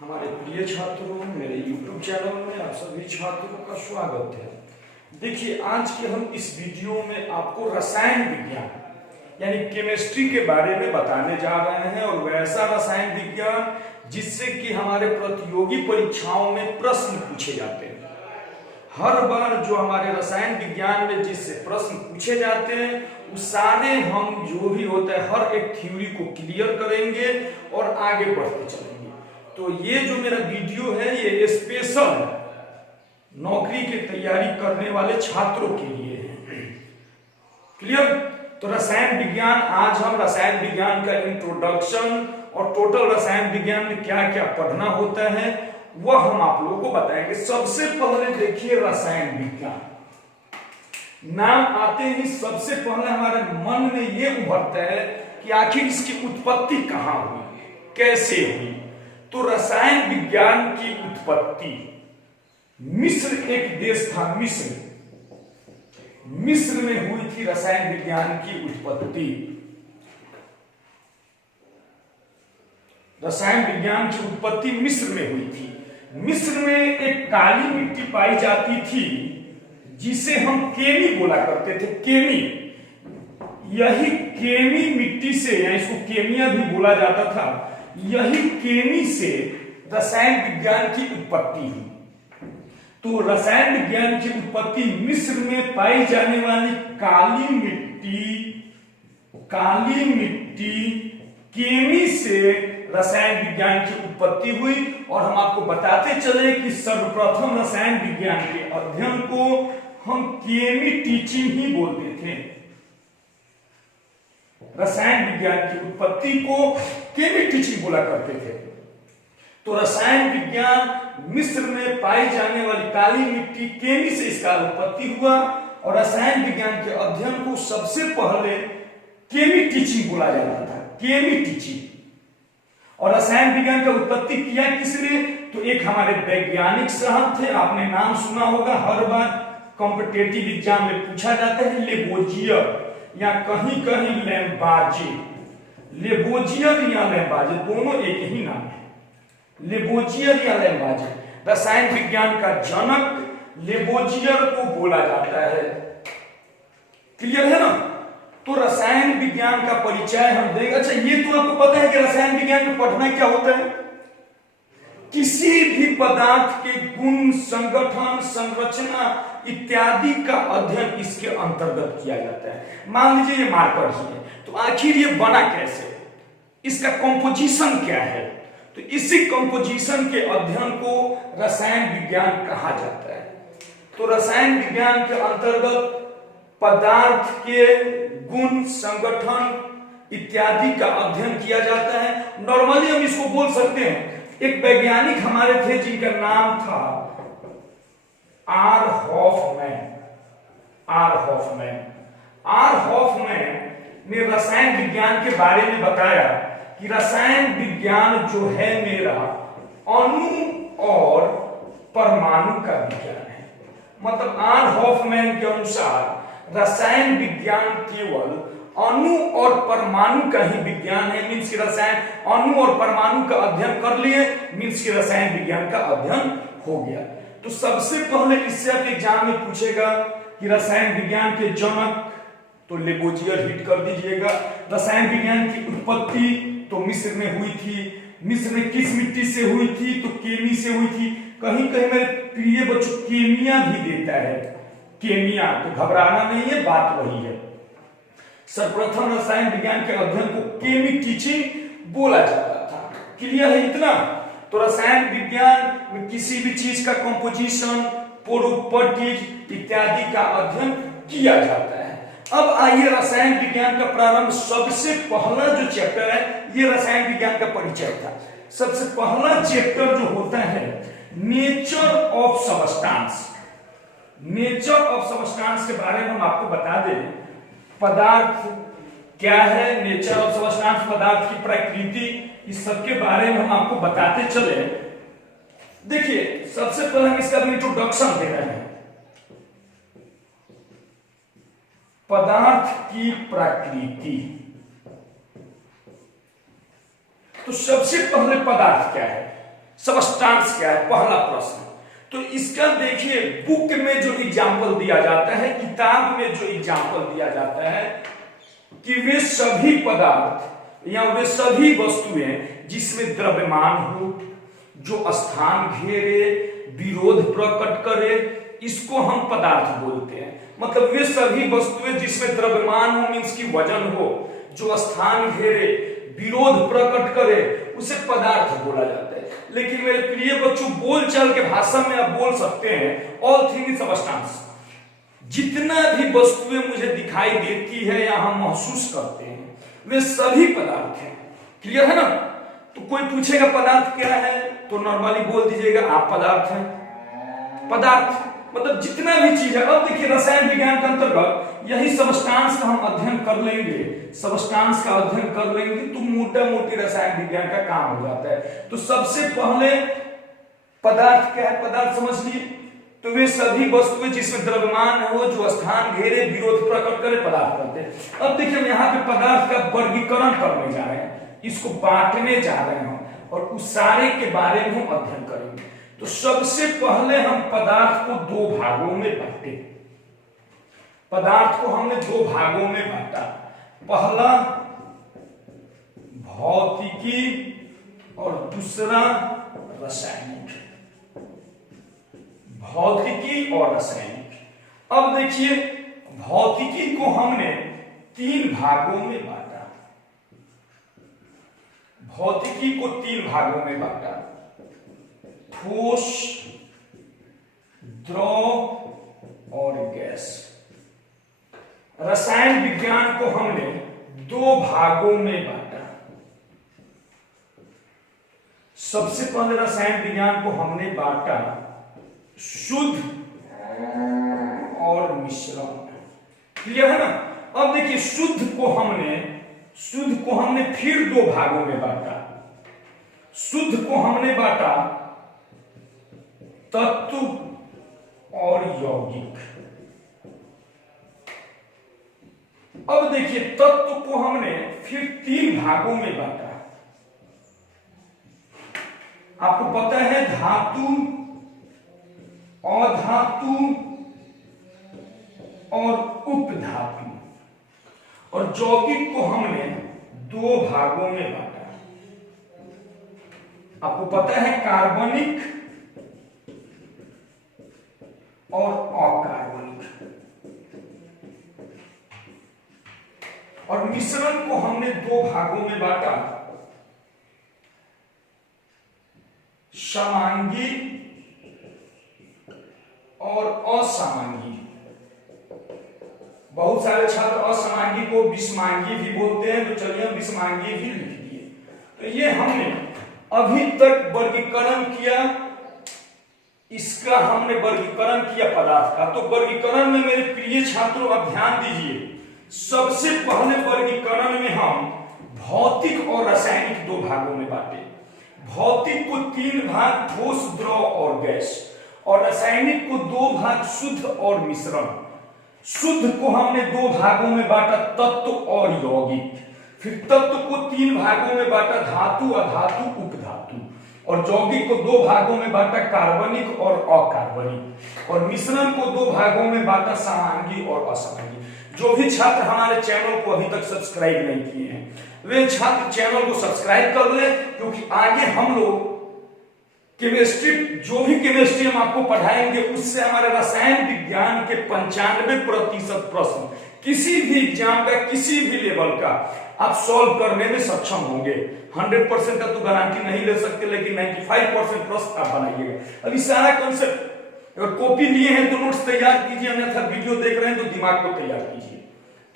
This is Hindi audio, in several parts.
हमारे प्रिय छात्रों, मेरे YouTube चैनल में आप सभी छात्रों का स्वागत है। देखिए, आज के हम इस वीडियो में आपको रसायन विज्ञान यानी केमिस्ट्री के बारे में बताने जा रहे हैं, और वैसा रसायन विज्ञान जिससे कि हमारे प्रतियोगी परीक्षाओं में प्रश्न पूछे जाते हैं। हर बार जो हमारे रसायन विज्ञान में जिससे प्रश्न पूछे जाते हैं, उस सारे हम जो भी होता है हर एक थ्योरी को क्लियर करेंगे और आगे बढ़ते चलेंगे। तो ये जो मेरा वीडियो है ये स्पेशल नौकरी की तैयारी करने वाले छात्रों के लिए है। क्लियर? तो रसायन विज्ञान, आज हम रसायन विज्ञान का इंट्रोडक्शन और टोटल रसायन विज्ञान में क्या क्या पढ़ना होता है वह हम आप लोगों को बताएंगे। सबसे पहले देखिए, रसायन विज्ञान नाम आते ही सबसे पहले हमारे मन में ये उभरता है कि आखिर इसकी उत्पत्ति कहां हुई, कैसे हुई। तो रसायन विज्ञान की उत्पत्ति मिस्र एक देश था, मिस्र में हुई थी रसायन विज्ञान की उत्पत्ति। रसायन विज्ञान की उत्पत्ति मिस्र में हुई थी। मिस्र में एक काली मिट्टी पाई जाती थी जिसे हम केमी बोला करते थे, केमी। यही केमी मिट्टी से, या इसको केमिया भी बोला जाता था, यही केमी से रसायन विज्ञान की उत्पत्ति हुई। तो रसायन विज्ञान की उत्पत्ति मिस्र में पाई जाने वाली काली मिट्टी केमी से रसायन विज्ञान की उत्पत्ति हुई। और हम आपको बताते चले कि सर्वप्रथम रसायन विज्ञान के अध्ययन को हम केमी टीचिंग ही बोलते थे। रसायन विज्ञान की उत्पत्ति को केमी टीचिंग बोला करते थे। तो रसायन विज्ञान मिस्र में पाई जाने वाली काली मिट्टी केमी से इसका उत्पत्ति हुआ, और रसायन विज्ञान के अध्ययन को सबसे पहले केमी टीचिंग बोला जाता था, केमी टीचिंग। और रसायन विज्ञान का उत्पत्ति किया किसने? तो एक हमारे वैज्ञानिक साहब थे, आपने नाम सुना होगा, हर बार कॉम्पिटिटिव एग्जाम में पूछा जाता है, लेबोजियर या कहीं कहीं लैम्बार्जे। लेबोजियर या लैम्बार्जे दोनों एक ही नाम है, लेबोजियर या लैम्बार्जे। रसायन विज्ञान का जनक लेबोजियर को बोला जाता है। क्लियर है ना? तो रसायन विज्ञान का परिचय हम देंगे। अच्छा, ये तो आपको पता है कि रसायन विज्ञान में पढ़ना क्या होता है? किसी भी पदार्थ के गुण, संगठन, संरचना इत्यादि का अध्ययन इसके अंतर्गत किया जाता है। मान लीजिए ये मार्कर ही है, तो आखिर ये बना कैसे, इसका कंपोजिशन क्या है, तो इसी कंपोजिशन के अध्ययन को रसायन विज्ञान कहा जाता है। तो रसायन विज्ञान के अंतर्गत पदार्थ के गुण, संगठन इत्यादि का अध्ययन किया जाता है। नॉर्मली हम इसको बोल सकते हैं, एक वैज्ञानिक हमारे थे जिनका नाम था आर हॉफमैन ने रसायन विज्ञान के बारे में बताया कि रसायन विज्ञान जो है मेरा अणु और परमाणु का विज्ञान है। मतलब आर हॉफमैन के अनुसार रसायन विज्ञान केवल अणु और परमाणु का ही विज्ञान है। मीन्स की रसायन अणु और परमाणु का अध्ययन कर लिए, मीन्स की रसायन विज्ञान का अध्ययन हो गया। तो सबसे पहले इससे आप एग्जाम में पूछेगा कि रसायन विज्ञान के जनक, तो लेबोजियर हिट कर दीजिएगा। रसायन विज्ञान की उत्पत्ति तो मिस्र में हुई थी। मिस्र में किस मिट्टी से हुई थी? तो केमी से हुई थी। कहीं कहीं मेरे प्रिय बच्चों केमिया भी देता है, केमिया, तो घबराना नहीं है, बात वही है। सर्वप्रथम रसायन विज्ञान के अध्ययन को केमी टीचिंग बोला जाता था। क्लियर है इतना? तो रसायन विज्ञान में किसी भी चीज का कंपोजिशन, प्रॉपर्टीज इत्यादि का अध्ययन किया जाता है। अब आइए रसायन विज्ञान का प्रारंभ, सबसे पहला जो चैप्टर है ये रसायन विज्ञान का परिचय था। सबसे पहला चैप्टर जो होता है nature of substance. Nature of substance के बारे में हम आपको बता दें, पदार्थ क्या है, नेचर ऑफ सबस्टेंस, पदार्थ की प्रकृति, इस सब के बारे में हम आपको बताते चले। देखिए, सबसे पहले हम इसका इंट्रोडक्शन दे रहे हैं। पदार्थ की प्रकृति। तो सबसे पहले पदार्थ क्या है? सबस्टांस क्या है, पहला प्रश्न। तो इसका देखिए बुक में जो एग्जाम्पल दिया जाता है, किताब में जो एग्जाम्पल दिया जाता है कि वे सभी पदार्थ या वे सभी वस्तुएं जिसमें द्रव्यमान हो, जो स्थान घेरे, विरोध प्रकट करे, इसको हम पदार्थ बोलते हैं। मतलब वे सभी वस्तुएं जिसमें द्रव्यमान हो, मींस की वजन हो, जो स्थान घेरे, विरोध प्रकट करे, उसे पदार्थ बोला जाता है। लेकिन मेरे प्रिय बच्चों, बोलचाल के भाषा में आप बोल सकते हैं ऑल थिंग्स सबस्टेंस। जितना भी वस्तुएं मुझे दिखाई देती है या हम महसूस करते हैं, वे सभी पदार्थ हैं। क्लियर है ना? तो कोई पूछेगा पदार्थ क्या है, तो नॉर्मली बोल दीजिएगा आप पदार्थ हैं। पदार्थ मतलब जितना भी चीज है। अब देखिए रसायन विज्ञान के अंतर्गत यही सबस्टांस का हम अध्ययन कर लेंगे, सबस्टांस का अध्ययन कर लेंगे तो मोटा मोटी रसायन विज्ञान का काम हो जाता है। तो सबसे पहले पदार्थ क्या है, पदार्थ समझ लिए। तो वे सभी वस्तुएं जिसमें द्रव्यमान हो, जो स्थान घेरे, विरोध प्रकट करे, पदार्थ कहते हैं। अब देखिए हम यहाँ पे पदार्थ का वर्गीकरण करने जा रहे हैं, इसको बांटने जा रहे हैं और उस सारे के बारे में हम अध्ययन करेंगे। तो सबसे पहले हम पदार्थ को दो भागों में बांटे। पदार्थ को हमने दो भागों में बांटा। पहला भौतिकी और दूसरा रासायनिक। भौतिकी और रासायनिक। अब देखिए भौतिकी को हमने तीन भागों में बांटा। भौतिकी को तीन भागों में बांटा, ठोस, द्रव और गैस। रसायन विज्ञान को हमने दो भागों में बांटा। सबसे पहले रसायन विज्ञान को हमने बांटा शुद्ध और मिश्रण। क्लियर है ना? अब देखिए शुद्ध को हमने फिर दो भागों में बांटा। शुद्ध को हमने बांटा तत्व और यौगिक। अब देखिए तत्व को हमने फिर तीन भागों में बांटा। आपको पता है धातु, अधातु और उपधातु। और यौगिक को हमने दो भागों में बांटा। आपको पता है कार्बनिक और अकार्बनिक। और मिश्रण को हमने दो भागों में बांटा, समांगी और असामांगी। बहुत सारे छात्र असमांगी को विषमांगी भी बोलते हैं, तो चलिए हम विषमांगी भी लिख दिए। तो ये हमने अभी तक वर्गीकरण किया, इसका हमने वर्गीकरण किया पदार्थ का। तो वर्गीकरण में मेरे प्रिय छात्रों आप ध्यान दीजिए, सबसे पहले वर्गीकरण में हम भौतिक और रासायनिक दो भागों में बांटे। भौतिक को तीन भाग, ठोस, द्रव और गैस। और रासायनिक को दो भाग, शुद्ध और मिश्रण। शुद्ध को हमने दो भागों में बांटा, तत्व और यौगिक। फिर तत्व को तीन भागों में बांटा, धातु, अधातु, उपधातु। और यौगिक को दो भागों में बांटा, कार्बनिक और अकार्बनिक। और मिश्रण को दो भागों में बांटा, समांगी और असमांगी। जो भी छात्र हमारे चैनल को अभी तक सब्सक्राइब नहीं किए हैं, वे छात्र चैनल को सब्सक्राइब कर ले, क्योंकि आगे हम लोग केमिस्ट्री, जो भी केमिस्ट्री हम आपको पढ़ाएंगे, उससे हमारे रसायन विज्ञान के 95% प्रश्न किसी भी एग्जाम का, किसी भी लेवल का आप सॉल्व करने में सक्षम होंगे। 100% का तो गारंटी नहीं ले सकते, लेकिन 95% प्रश्न आप बनाइएगा। अभी सारा कॉन्सेप्ट, अगर कॉपी लिए हैं तो नोट्स तैयार कीजिए, अन्यथा वीडियो देख रहे हैं तो दिमाग को तैयार कीजिए।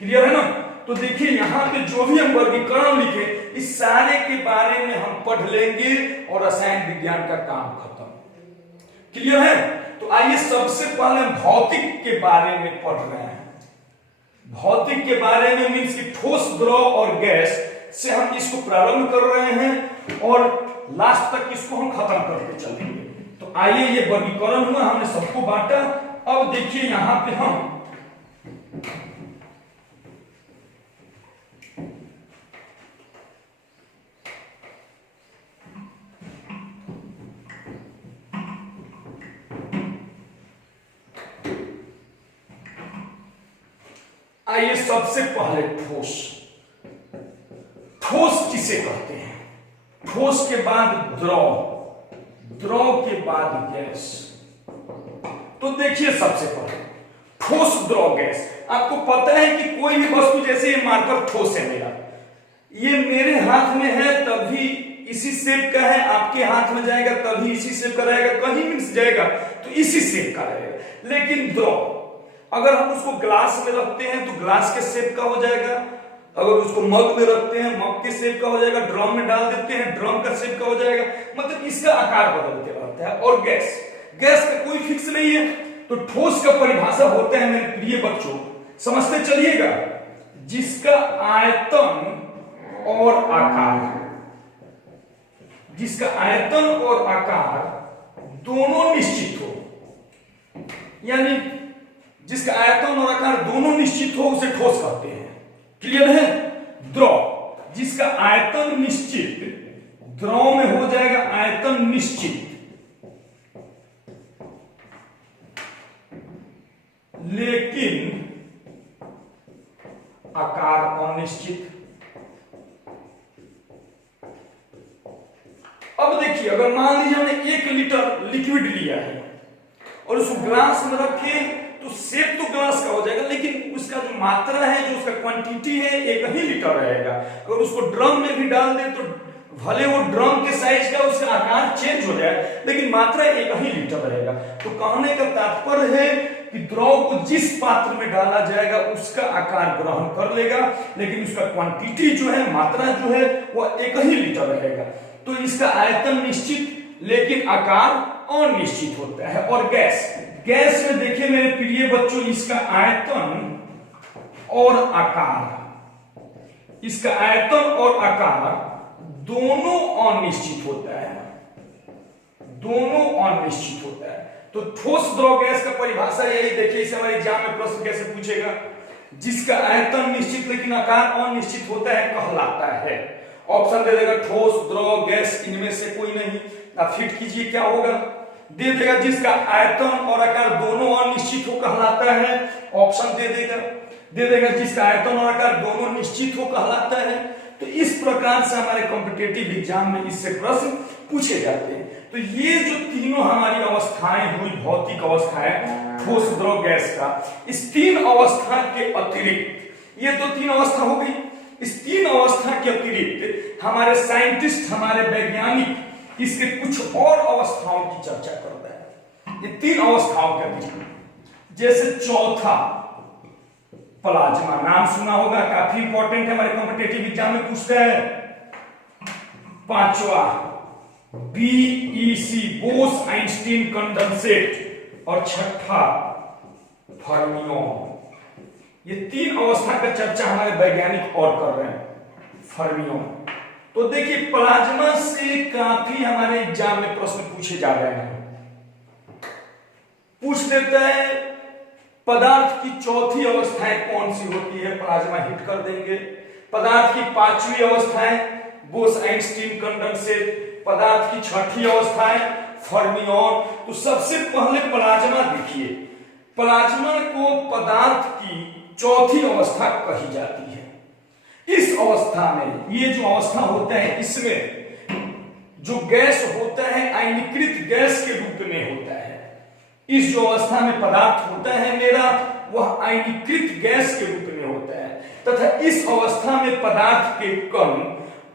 क्लियर है ना? तो देखिए यहाँ पे जो भी हम वर्गीकरण लिखे, इस सारे के बारे में हम पढ़ लेंगे और रसायन विज्ञान का काम खत्म। क्लियर है? तो आइए सबसे पहले हम भौतिक के बारे में पढ़ रहे हैं। भौतिक के बारे में मीन्स की ठोस, द्रव और गैस से हम इसको प्रारंभ कर रहे हैं और लास्ट तक इसको हम खत्म करके चलेंगे। तो आइए, ये वर्गीकरण हुआ, हमने सबको बांटा। अब देखिए यहां पे हम आइए सबसे पहले ठोस। ठोस किसे कहते हैं? ठोस के बाद द्रव, द्रव के बाद गैस। तो देखिए सबसे पहले ठोस, द्रव, गैस। आपको पता है कि कोई भी वस्तु, जैसे ये मार्कर ठोस है मेरा, ये मेरे हाथ में है तभी इसी शेप का है, आपके हाथ में जाएगा तभी इसी शेप का रहेगा, कहीं मिल जाएगा तो इसी शेप का रहेगा। लेकिन द्रव, अगर हम उसको ग्लास में रखते हैं तो ग्लास के शेप का हो जाएगा, अगर उसको मग में रखते हैं मग के शेप का हो जाएगा, ड्रम में डाल देते हैं ड्रम का शेप का हो जाएगा, मतलब इसका आकार बदलते रहता है। और गैस, गैस का कोई फिक्स नहीं है। तो ठोस का परिभाषा होता है मेरे प्रिय बच्चों, समझते चलिएगा, जिसका आयतन और आकार, जिसका आयतन और आकार दोनों निश्चित हो, यानी जिसका आयतन और आकार दोनों निश्चित हो उसे ठोस कहते हैं। क्लियर है? द्रव, जिसका आयतन निश्चित, द्रव में हो जाएगा आयतन निश्चित लेकिन आकार अनिश्चित। अब देखिए, अगर मान लीजिए हमने 1 लीटर लिक्विड लिया है और उसको ग्लास में रखे तो शेप तो ग्लास का हो जाएगा, लेकिन उसका जो मात्रा है, जो उसका क्वांटिटी है, 1 ही लीटर रहेगा। अगर उसको ड्रम में भी डाल दे तो भले वो ड्रम के साइज का उसका आकार चेंज हो जाए, लेकिन मात्रा 1 ही लीटर रहेगा। तो कहने का तात्पर्य है कि द्रव को जिस पात्र में डाला जाएगा उसका आकार ग्रहण कर लेगा, लेकिन उसका क्वांटिटी जो है, मात्रा जो है, वो 1 ही लीटर रहेगा। तो इसका आयतन निश्चित लेकिन आकार अनिश्चित होता है। और गैस, गैस में देखिए मेरे प्रिय बच्चों, इसका आयतन और आकार, इसका आयतन और आकार दोनों अनिश्चित होता है, दोनों अनिश्चित होता है। तो ठोस, द्रव, गैस का परिभाषा यही। देखिए इसे हमारे एग्जाम में प्रश्न कैसे पूछेगा, जिसका आयतन निश्चित लेकिन आकार अनिश्चित होता है कहलाता है। ऑप्शन दे देगा ठोस, द्रव, गैस, इनमें से कोई नहीं। आप फिट कीजिए क्या होगा, दे देगा जिसका आयतन और आकार दोनों अनिश्चित हो कहलाता है। ऑप्शन दे देगा जिसका आयतन और आकार दोनों निश्चित हो कहलाता है। तो इस प्रकार से हमारे कॉम्पिटिटिव एग्जाम में इससे प्रश्न पूछे जाते हैं। तो ये जो तीनों हमारी अवस्थाएं हुई, भौतिक अवस्थाएं, ठोस, द्रव, गैस का, इस 3 अवस्था के अतिरिक्त, ये तो 3 अवस्था हो गई, इस 3 अवस्था के अतिरिक्त हमारे साइंटिस्ट, हमारे वैज्ञानिक इसके कुछ और अवस्थाओं की चर्चा करते हैं। ये 3 अवस्थाओं के अतिरिक्त, जैसे चौथा प्लाज्मा, नाम सुना होगा, काफी इंपॉर्टेंट है, हमारे कॉम्पिटिटिव एग्जाम में पूछते हैं। 5वां बीईसी, बोस आइंस्टीन कंडेंसेट, और 6ठा फर्मियोन। ये 3 अवस्था का चर्चा हमारे वैज्ञानिक और कर रहे हैं। फर्मियोन, तो देखिए प्लाज्मा से काफी हमारे एग्जाम में प्रश्न पूछे जा रहे हैं। पूछ देता है पदार्थ की चौथी अवस्थाएं कौन सी होती है, प्लाज्मा हिट कर देंगे। पदार्थ की 5वीं अवस्थाएं बोस आइंस्टीन कंडेंसेट, पदार्थ की 6ठी अवस्थाएं फर्मियोन। तो सबसे पहले प्लाज्मा देखिए, प्लाज्मा को पदार्थ की चौथी अवस्था कही जाती है। इस अवस्था में, ये जो अवस्था होता है, इसमें जो गैस होता है आयनीकृत गैस के रूप में होता है। इस जो अवस्था में पदार्थ होता है मेरा, वह आयनीकृत गैस के रूप में होता है, तथा इस अवस्था में पदार्थ के कण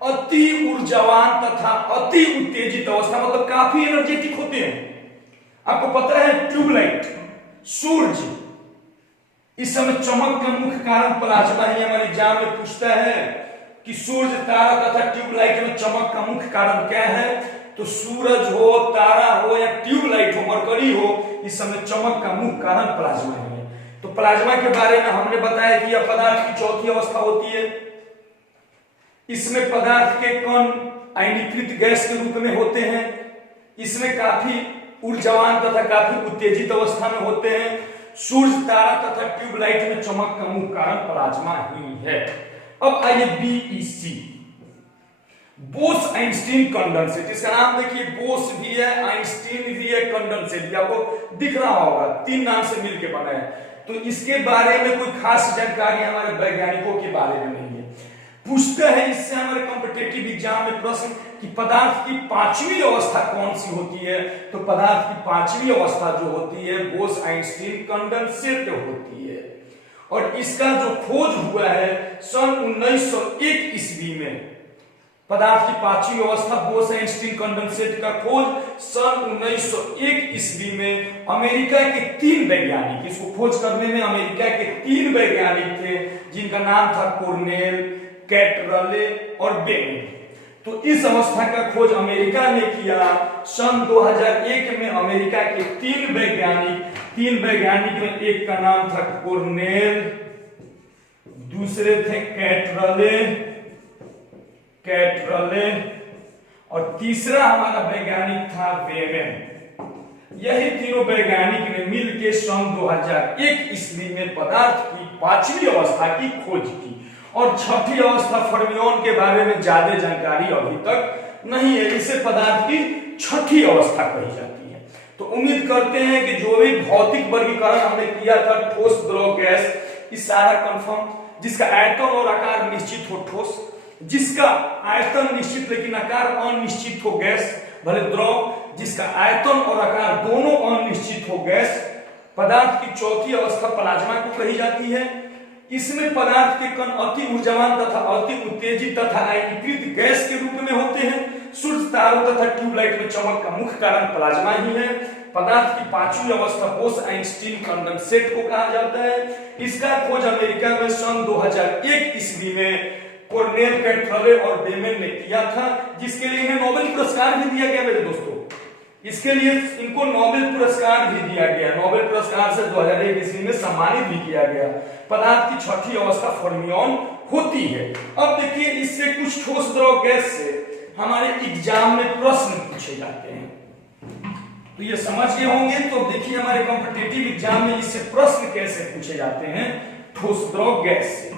अति ऊर्जावान तथा अति उत्तेजित अवस्था, मतलब काफी एनर्जेटिक होते हैं। आपको पता है ट्यूबलाइट, सूर्य, इस समय चमक का मुख्य कारण प्लाज्मा ही। हमारे एग्जाम में पूछता है कि सूर्य, तारा तथा ट्यूबलाइट में चमक का मुख्य कारण क्या है, तो सूरज हो, तारा हो या ट्यूबलाइट हो, मरकरी हो, इस समय चमक का मुख्य कारण प्लाज्मा ही है। तो प्लाज्मा के बारे में हमने बताया कि यह पदार्थ की चौथी अवस्था होती है। इसमें पदार्थ के कण आयनीकृत गैस के रूप में होते हैं। इसमें काफी ऊर्जावान तथा काफी उत्तेजित अवस्था में होते हैं। सूर्य, तारा तथा ट्यूबलाइट में चमक का मुख्य कारण प्लाज्मा ही है। अब आइए बीईसी, बोस आइंस्टीन कंडेंसेट। इसका नाम देखिए, बोस भी है, आइंस्टीन भी है, कंडेंसेट भी आपको दिख रहा होगा, 3 नाम से मिलकर बना है। तो इसके बारे में कोई खास जानकारी हमारे वैज्ञानिकों के बारे में नहीं है। पूछते हैं इससे हमारे कॉम्पिटिटिव एग्जाम में प्रश्न कि पदार्थ की पांचवी अवस्था कौन सी होती है, तो पदार्थ की पांचवी अवस्था जो होती है बोस-आइंस्टीन कंडेंसेट होती है। और इसका जो खोज हुआ है सन 1901 ईस्वी में, पदार्थ की पांचवी अवस्था बोस-आइंस्टीन कंडेंसेट का खोज सन 1901 ईस्वी में अमेरिका के 3 वैज्ञानिक, इसको खोज करने में अमेरिका के 3 वैज्ञानिक थे जिनका नाम था कोर्नेल, कैटरले और बेमेन। तो इस अवस्था का खोज अमेरिका ने किया। सन 2001 में अमेरिका के 3 वैज्ञानिक में एक का नाम था कोर्नेल, दूसरे थे कैटरले और तीसरा हमारा वैज्ञानिक था बेमेन। यही तीनों वैज्ञानिक ने मिलकर सन 2001 ईस्वी में पदार्थ की पांचवी अवस्था की खोज की। और छठी अवस्था फर्मियोन के बारे में ज्यादा जानकारी अभी तक नहीं है, इसे पदार्थ की छठी अवस्था कही जाती है। तो उम्मीद करते हैं कि जो भी भौतिक वर्गीकरण हमने किया था ठोस, द्रव, गैस, इस सारा कंफर्म, जिसका आयतन और आकार निश्चित हो ठोस, जिसका आयतन निश्चित लेकिन आकार अनिश्चित हो गैस, भले द्रव, जिसका आयतन और आकार दोनों अनिश्चित हो गैस। पदार्थ की चौथी अवस्था प्लाज्मा को कही जाती है। इसमें पदार्थ के कण अति ऊर्जावान तथा अति उत्तेजित तथा आयनीकृत गैस के रूप में होते हैं। सूर्य, तारों तथा ट्यूबलाइट में चमक का मुख्य कारण प्लाज्मा ही है। पदार्थ की पांचवी अवस्था बोस-आइंस्टीन कंडेंसेट को कहा जाता है। इसका खोज अमेरिका में सन 2001 ईस्वी में कोर्नेल, कैटरले और बेमेन ने किया था, जिसके लिए इन्हें नोबेल पुरस्कार भी दिया गया मेरे दोस्तों। इसके लिए इनको नोबेल पुरस्कार भी दिया गया। नोबेल पुरस्कार से 2001 ईस्वी में सम्मानित भी किया गया। पदार्थ की छठी अवस्था फर्मियोन होती है। अब देखिए, इससे कुछ ठोस, द्रव, गैस से हमारे एग्जाम में प्रश्न पूछे जाते हैं, तो ये समझ गए होंगे। तो देखिए हमारे कॉम्पिटिटिव एग्जाम में इससे प्रश्न कैसे पूछे जाते हैं ठोस, द्रव, गैस से।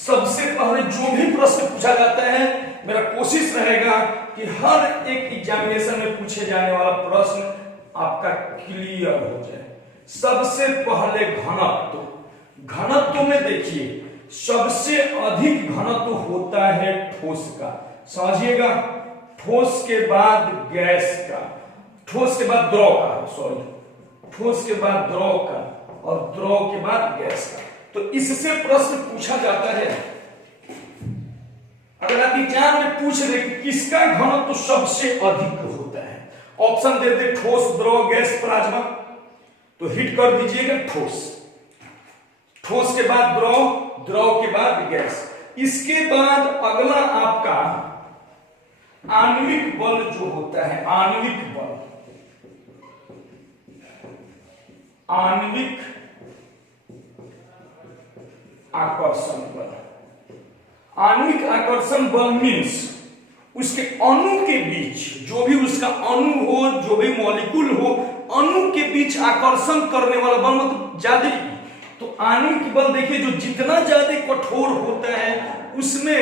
सबसे पहले जो भी प्रश्न पूछा जाता है, मेरा कोशिश रहेगा कि हर एक एग्जामिनेशन में पूछे जाने वाला प्रश्न आपका क्लियर हो जाए। सबसे पहले घनत्व में देखिए, सबसे अधिक घनत्व होता है ठोस का, समझिएगा। ठोस के बाद गैस का, ठोस के बाद द्रव का, ठोस के बाद द्रव का और द्रव के बाद गैस का। तो इससे प्रश्न पूछा जाता है। अगर आप एग्जाम में पूछ रहे कि किसका घनत्व सबसे अधिक होता है, ऑप्शन दे दे ठोस, द्रव, गैस, प्लाज्मा, तो हिट कर दीजिएगा ठोस। ठोस के बाद द्रव, द्रव के बाद गैस। इसके बाद अगला आपका आणविक बल जो होता है, आणविक बल, आणविक आकर्षण बल। आणविक आकर्षण बल मीन्स उसके अणु के बीच, जो भी उसका अणु हो, जो भी मॉलिक्यूल हो, अणु के बीच आकर्षण करने वाला बल, मतलब ज्यादा। तो आणविक बल देखिए, जो जितना ज्यादा कठोर होता है उसमें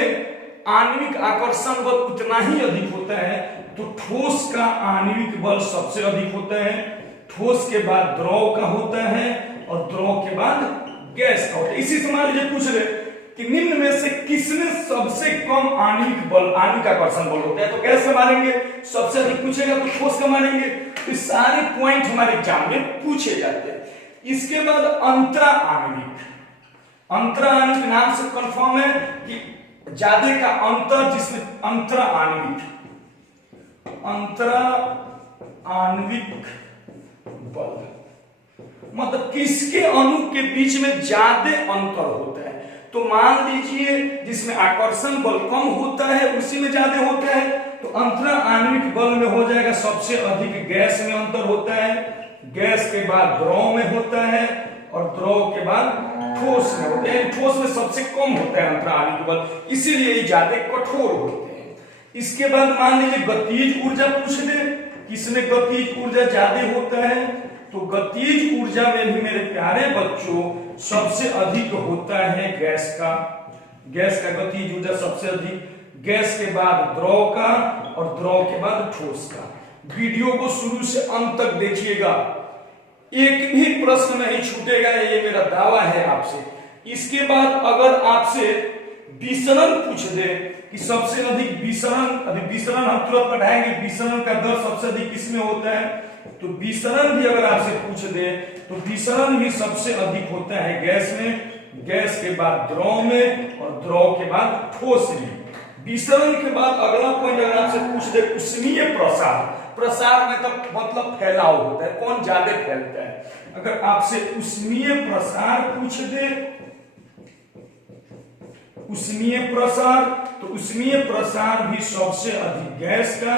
आणविक आकर्षण बल उतना ही अधिक होता है। तो ठोस का आणविक बल सबसे अधिक होता है, ठोस के बाद द्रव का होता है और द्रव के बाद गैस का होता है। इसी से मान लीजिए पूछ रहे कि निम्न में से किसमें सबसे कम आणविक बल, आणविक आकर्षण बल होता है, तो गैस से मारेंगे। सबसे अधिक पूछेगा तो ठोस का मारेंगे। तो सारे पॉइंट हमारे एग्जाम में पूछे जाते हैं। इसके बाद अंतरा आणविक, अंतरा आणविक नाम से कंफर्म है कि ज्यादा का अंतर, जिसमें अंतरा आणविक, अंतरा आणविक बल मतलब किसके अणु के बीच में ज्यादा अंतर होता है। तो मान लीजिए जिसमें आकर्षण बल कम होता है उसी में ज्यादा होता है, तो अंतरा आणविक बल में हो जाएगा सबसे अधिक गैस में अंतर होता है, गैस के बाद द्रव में होता है और द्रव के बाद ठोस में होता है। ठोस में सबसे कम होता है अंतरा आणविक बल, इसीलिए ये ज्यादा कठोर होते हैं। इसके बाद मान लीजिए गतिज ऊर्जा पूछ ले, किसमें गतिज ऊर्जा ज्यादा होता है, तो गतिज ऊर्जा में भी मेरे प्यारे बच्चों सबसे अधिक होता है गैस का। गैस का गतिज ऊर्जा सबसे अधिक, गैस के बाद द्रव का और द्रव के बाद ठोस का। वीडियो को शुरू से अंत तक देखिएगा, एक भी प्रश्न नहीं छूटेगा, ये मेरा दावा है आपसे। इसके बाद अगर आपसे विसरण पूछ दे कि सबसे अधिक विसरण, अभी विसरण हम तुरंत पढ़ाएंगे, विसरण का दर सबसे अधिक किसमें होता है, तो विसरण भी अगर आपसे पूछ दे तो विसरण भी सबसे अधिक होता है गैस में, गैस के बाद द्रव में और द्रव के बाद ठोस में। विसरण के बाद अगला पॉइंट अगर आपसे पूछ दे उष्मीय प्रसार, प्रसार में तो मतलब फैलाव होता है, कौन ज्यादा फैलता है। अगर आपसे उष्मीय प्रसार पूछ दे, उष्मीय प्रसार, तो उष्मीय प्रसार भी सबसे अधिक गैस का,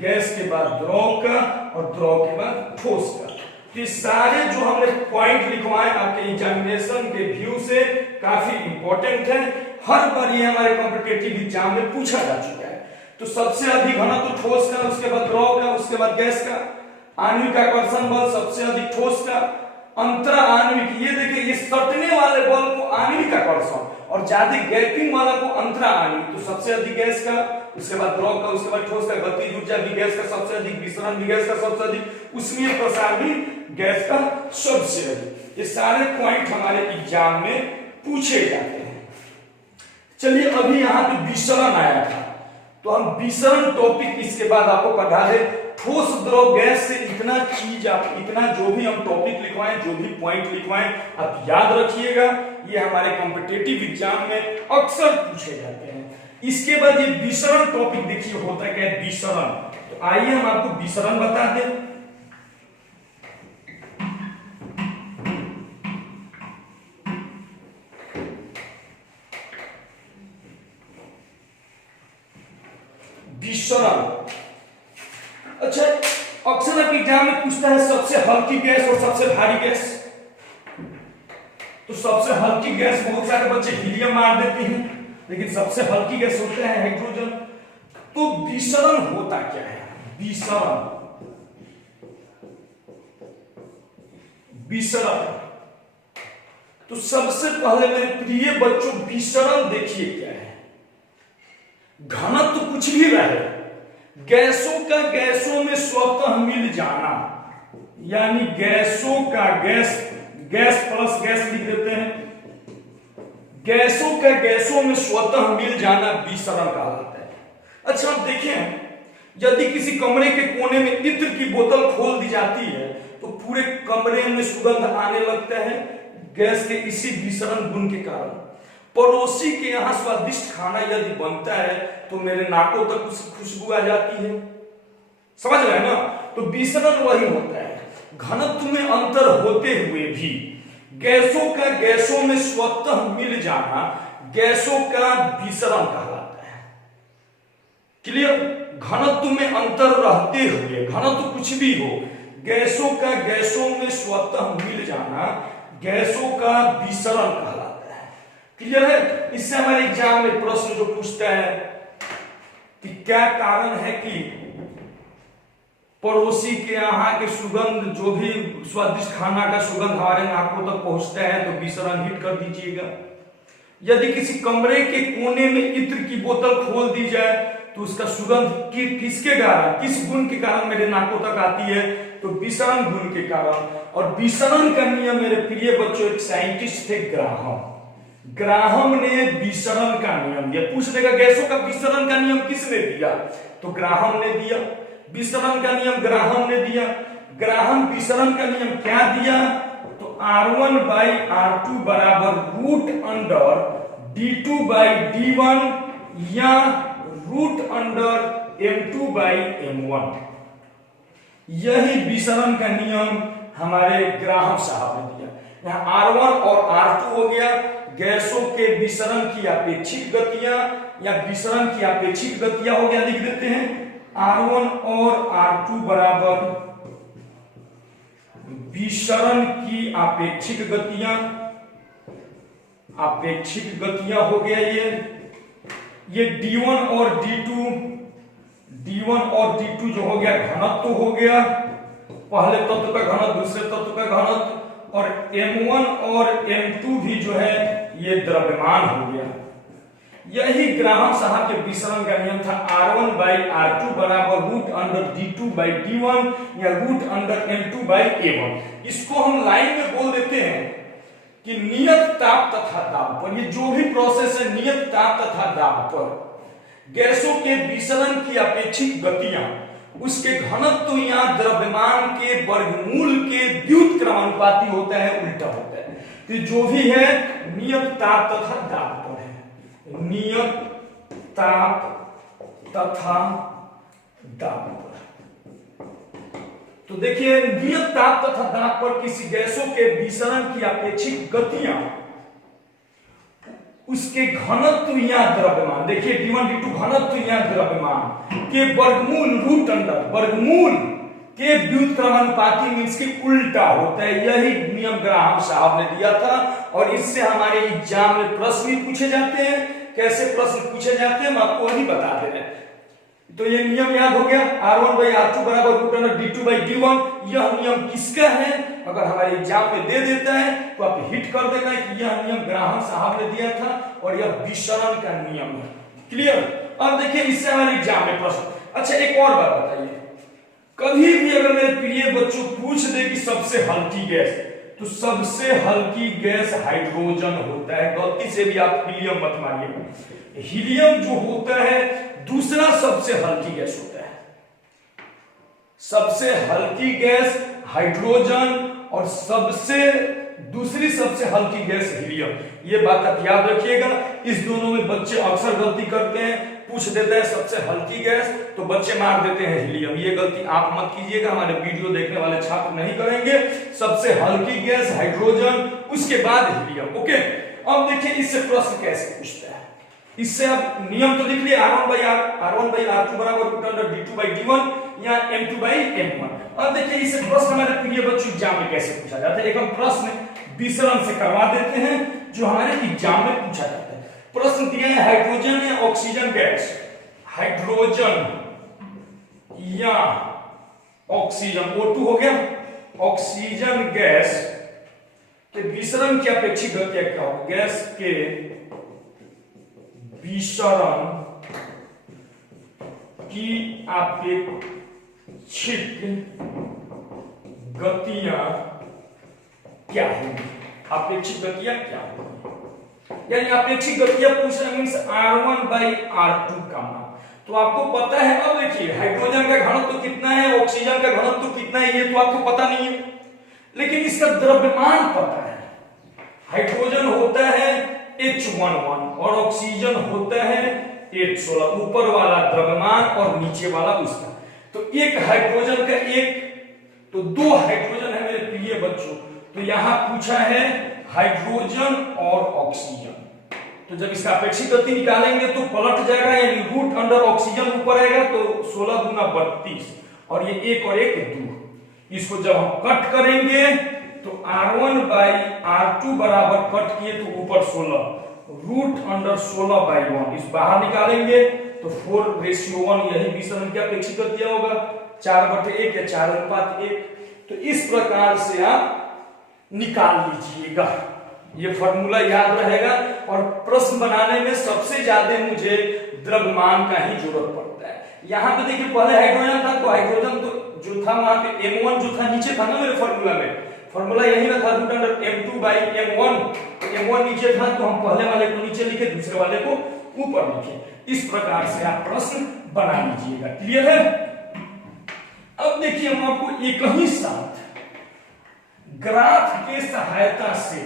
गैस के बाद द्रव का और द्रव के बाद ठोस का। ये सारे जो हमने पॉइंट लिखवाए आपके एग्जामिनेशन के व्यू से काफी इंपॉर्टेंट है, हर बार ये हमारे कॉम्पिटिटिव एग्जाम में पूछा जा चुका है। तो सबसे अधिक घनत्व तो ठोस का, उसके बाद द्रव का, उसके बाद गैस का। आणविक आकर्षण बल सबसे अधिक ठोस का, अंतरा आणविक, ये देखिए ये सटने वाले बल को आणविक आकर्षण और ज्यादा गैपिंग वाला को अंतरा आणविक, तो सबसे अधिक गैस का, उसके बाद द्रव का, उसके बाद ठोस का। गतिज ऊर्जा भी गैस का सबसे अधिक, विसरण भी गैस का सबसे अधिक, उष्मीय प्रसार भी गैस का सबसे अधिक। ये सारे पॉइंट हमारे एग्जाम में पूछे जाते हैं। चलिए अभी यहाँ पे विसरण आया था, तो हम विसरण टॉपिक इसके बाद आपको पढ़ा दे। ठोस द्रव गैस से इतना चीज, आप इतना जो भी हम टॉपिक लिखवाएं, जो भी पॉइंट लिखवाएं, आप याद रखिएगा, ये हमारे कॉम्पिटिटिव एग्जाम में अक्सर पूछे जाते हैं। इसके बाद ये विसरण टॉपिक देखिए होता क्या है विसरण, तो आइए हम आपको विसरण बता दें। विसरण, अच्छा अक्सर आपके एग्जाम में पूछता है सबसे हल्की गैस और सबसे भारी गैस। तो सबसे हल्की गैस बहुत सारे बच्चे हीलियम मार देते हैं, लेकिन सबसे हल्की गैस होता है हाइड्रोजन। तो विसरण होता क्या है, विसरण, विसरण, तो सबसे पहले मेरे प्रिय बच्चों विसरण देखिए क्या है। घनत्व तो कुछ भी रहे, गैसों का गैसों में स्वतः मिल जाना, यानी गैसों का गैस, गैस प्लस गैस लिख देते हैं, गैसों का गैसों में स्वतः मिल जाना विसरण कहलाता है। अच्छा आप देखें, यदि किसी कमरे के कोने में इत्र की बोतल खोल दी जाती है तो पूरे कमरे में सुगंध आने लगता है गैस के इसी विसरण गुण के कारण। पड़ोसी के यहाँ स्वादिष्ट खाना यदि बनता है तो मेरे नाकों तक उसकी खुशबू आ जाती है, समझ रहे हैं ना। तो विसरण वही होता है, घनत्व में अंतर होते हुए भी गैसों का गैसों में स्वतः मिल जाना गैसों का विसरण कहलाता है। क्लियर, घनत्व में अंतर रहते हुए, घनत्व कुछ भी हो, गैसों का गैसों में स्वतः मिल जाना गैसों का विसरण कहलाता है। क्लियर है। इससे हमारे एग्जाम में प्रश्न जो पूछता है कि क्या कारण है कि पड़ोसी के यहाँ के सुगंध, जो भी स्वादिष्ट खाना का सुगंध हमारे नाकों तक पहुंचता है, तो विसरण हिट कर दीजिएगा। यदि किसी कमरे के कोने में इत्र की बोतल खोल दी जाए तो उसका सुगंध किसके कारण, किस गुण के कारण मेरे नाकों तक आती है, तो विसरण गुण के कारण। और विसरण का नियम मेरे प्रिय बच्चों, एक साइंटिस्ट थे ग्राहम, ग्राहम ने विसरण का नियम दिया। पूछ देगा गैसों का विसरण का नियम किसने दिया, तो ग्राहम ने दिया। विसरण का नियम ग्राहम ने दिया। ग्राहम विसरण का नियम क्या दिया, तो R1 by R2 बराबर root under D2 by D1 या root under M2 by M1। यही विसरण का नियम हमारे ग्राहम साहब ने दिया। यहाँ R1 और R2 हो गया गैसों के विसरण की अपेक्षित गतियां या विसरण की अपेक्षित गतियां हो गया, लिख देते हैं R1 और R2 बराबर विसरण की अपेक्षित गतियां, अपेक्षित गतियां हो गया। ये D1 और D2, D1 और D2 जो हो गया घनत्व हो गया, पहले तत्व का घनत्व दूसरे तत्व का घनत्व, और M1 और M2 भी जो है ये द्रव्यमान हो गया। यही ग्राहम साहब के विसरण का नियम था, R1/R2 बराबर √D2/D1 या √M2/A1। इसको हम लाइन में बोल देते हैं कि नियत ताप तथा दाब पर, ये जो भी प्रोसेस है नियत ताप तथा दाब पर गैसों के विसरण की अपेक्षित गतियां उसके घनत्व या द्रव्यमान के वर्गमूल के व्युत्क्रमानुपाती होता है, उल्टा होता है। तो जो भी है नियत ताप तथा दाब पर है, नियत ताप तथा दाब पर। तो देखिए नियत ताप तथा दाब पर किसी गैसों के विसरण की अपेक्षित गतियां उसके घनत्व या द्रव्यमान, देखिए D1 D2 घनत्व या द्रव्यमान के वर्गमूल के व्युत्क्रमानुपाती मींस के उल्टा होता है। यही नियम ग्राहम साहब ने दिया था और इससे हमारे एग्जाम में प्रश्न भी पूछे जाते हैं। कैसे प्रश्न पूछे जाते हैं हम आपको वही बता दे रहे हैं। तो ये नियम याद हो गया, R1/R2 बराबर √D2/D1। यह नियम किसका है? अगर हमारे एग्जाम में दे देता है तो आप हिट कर देना कि यह नियम ग्राहम साहब ने दिया था और यह विसरण का नियम है। क्लियर? अब देखिए इससे हमारे एग्जाम में प्रश्न। अच्छा एक और बात बताइए, कभी भी अगर मेरे प्रिय बच्चों पूछ दे कि सबसे हल्की गैस, तो सबसे हल्की गैस हाइड्रोजन होता है। गलती से भी आप हीलियम मत मानिए। हीलियम जो होता है दूसरा सबसे हल्की गैस होता है। सबसे हल्की गैस हाइड्रोजन और दूसरी सबसे हल्की गैस हीलियम। ये बात आप याद रखिएगा। इस दोनों में बच्चे अक्सर गलती करते हैं, पूछ देते हैं सबसे हल्की गैस तो बच्चे मार देते हैं हीलियम। ये गलती आप मत कीजिएगा, हमारे वीडियो देखने वाले छात्र नहीं करेंगे। सबसे हल्की गैस हाइड्रोजन, उसके बाद हीलियम। ओके, अब देखिए इससे प्रश्न कैसे पूछता है। इससे आप नियम तो लिख लिए, R1/R2 बराबर √D2/D1 या M2/M1। अब देखिए इससे प्रश्न हमारे प्रिय बच्चों एग्जाम में कैसे पूछा जाता है। एक हम प्रश्न विसरण से करवा देते हैं जो हमारे एग्जाम में पूछा जाता है। प्रश्न दिया है हाइड्रोजन या ऑक्सीजन गैस, हाइड्रोजन या ऑक्सीजन, O2 हो गया, ऑक्सीजन गैस के विसरण की अपेक्षित गति क्या होगी? गैस के विसरण की अपेक्षित गतियां क्या होंगी? अपेक्षित गतियां क्या होंगी? यानी अपेक्षित गतियां पूछ रहे मींस R1/R2 का मान तो आपको पता है। अब देखिए हाइड्रोजन का घनत्व कितना है, ऑक्सीजन का घनत्व कितना है, ये तो आपको पता नहीं है, लेकिन इसका द्रव्यमान पता है। हाइड्रोजन होता है H11 और ऑक्सीजन होता है H16, ऊपर वाला द्रव्यमान और नीचे वाला उसका। तो एक हाइड्रोजन का तो दो हाइड्रोजन है मेरे प्रिय बच्चों। तो यहां पूछा है हाइड्रोजन और ऑक्सीजन। तो जब इसका अपेक्षित गति निकालेंगे तो पलट जाएगा, यानी रूट अंडर ऑक्सीजन ऊपर आएगा तो 16 दूना 32 और ये 1 और 1 2। इसको जब हम कट करेंगे तो R1/R2 बराबर कट किए तो ऊपर 16, रूट अंडर 16/1। इस बाहर निकालेंगे तो 4:1, यही विसरण की अपेक्षित गति होगा, 4/1 या 4:1। तो इस प्रकार से आप निकाल लीजिएगा, ये फॉर्मूला याद रहेगा। और प्रश्न बनाने में सबसे ज्यादा मुझे द्रव्यमान का ही जरूरत पड़ता है। यहां पे देखिए पहले हाइड्रोजन था, तो हाइड्रोजन तो जो था वहां पे M1 जो था नीचे था ना मेरे फॉर्मूला में, फॉर्मूला यही ना था, रूट अंडर M2/M1। M1 नीचे था तो हम पहले वाले को नीचे लिखे, दूसरे वाले को ऊपर लिखे। इस प्रकार से आप प्रश्न बना लीजिएगा। क्लियर है? अब देखिए हम आपको एक ही साथ ग्राफ के सहायता से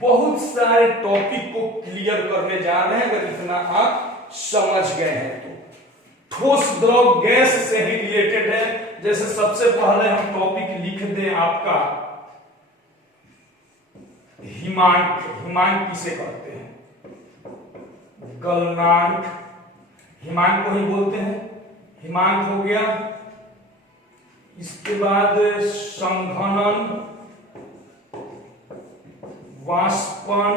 बहुत सारे टॉपिक को क्लियर करने जा रहे हैं। अगर इतना आप समझ गए हैं तो ठोस द्रव गैस से ही रिलेटेड है। जैसे सबसे पहले हम टॉपिक लिख दें आपका हिमांक। हिमांक किसे कहते हैं? गलनांक, हिमांक को ही बोलते हैं। हिमांक हो गया, इसके बाद संघनन, वाष्पन,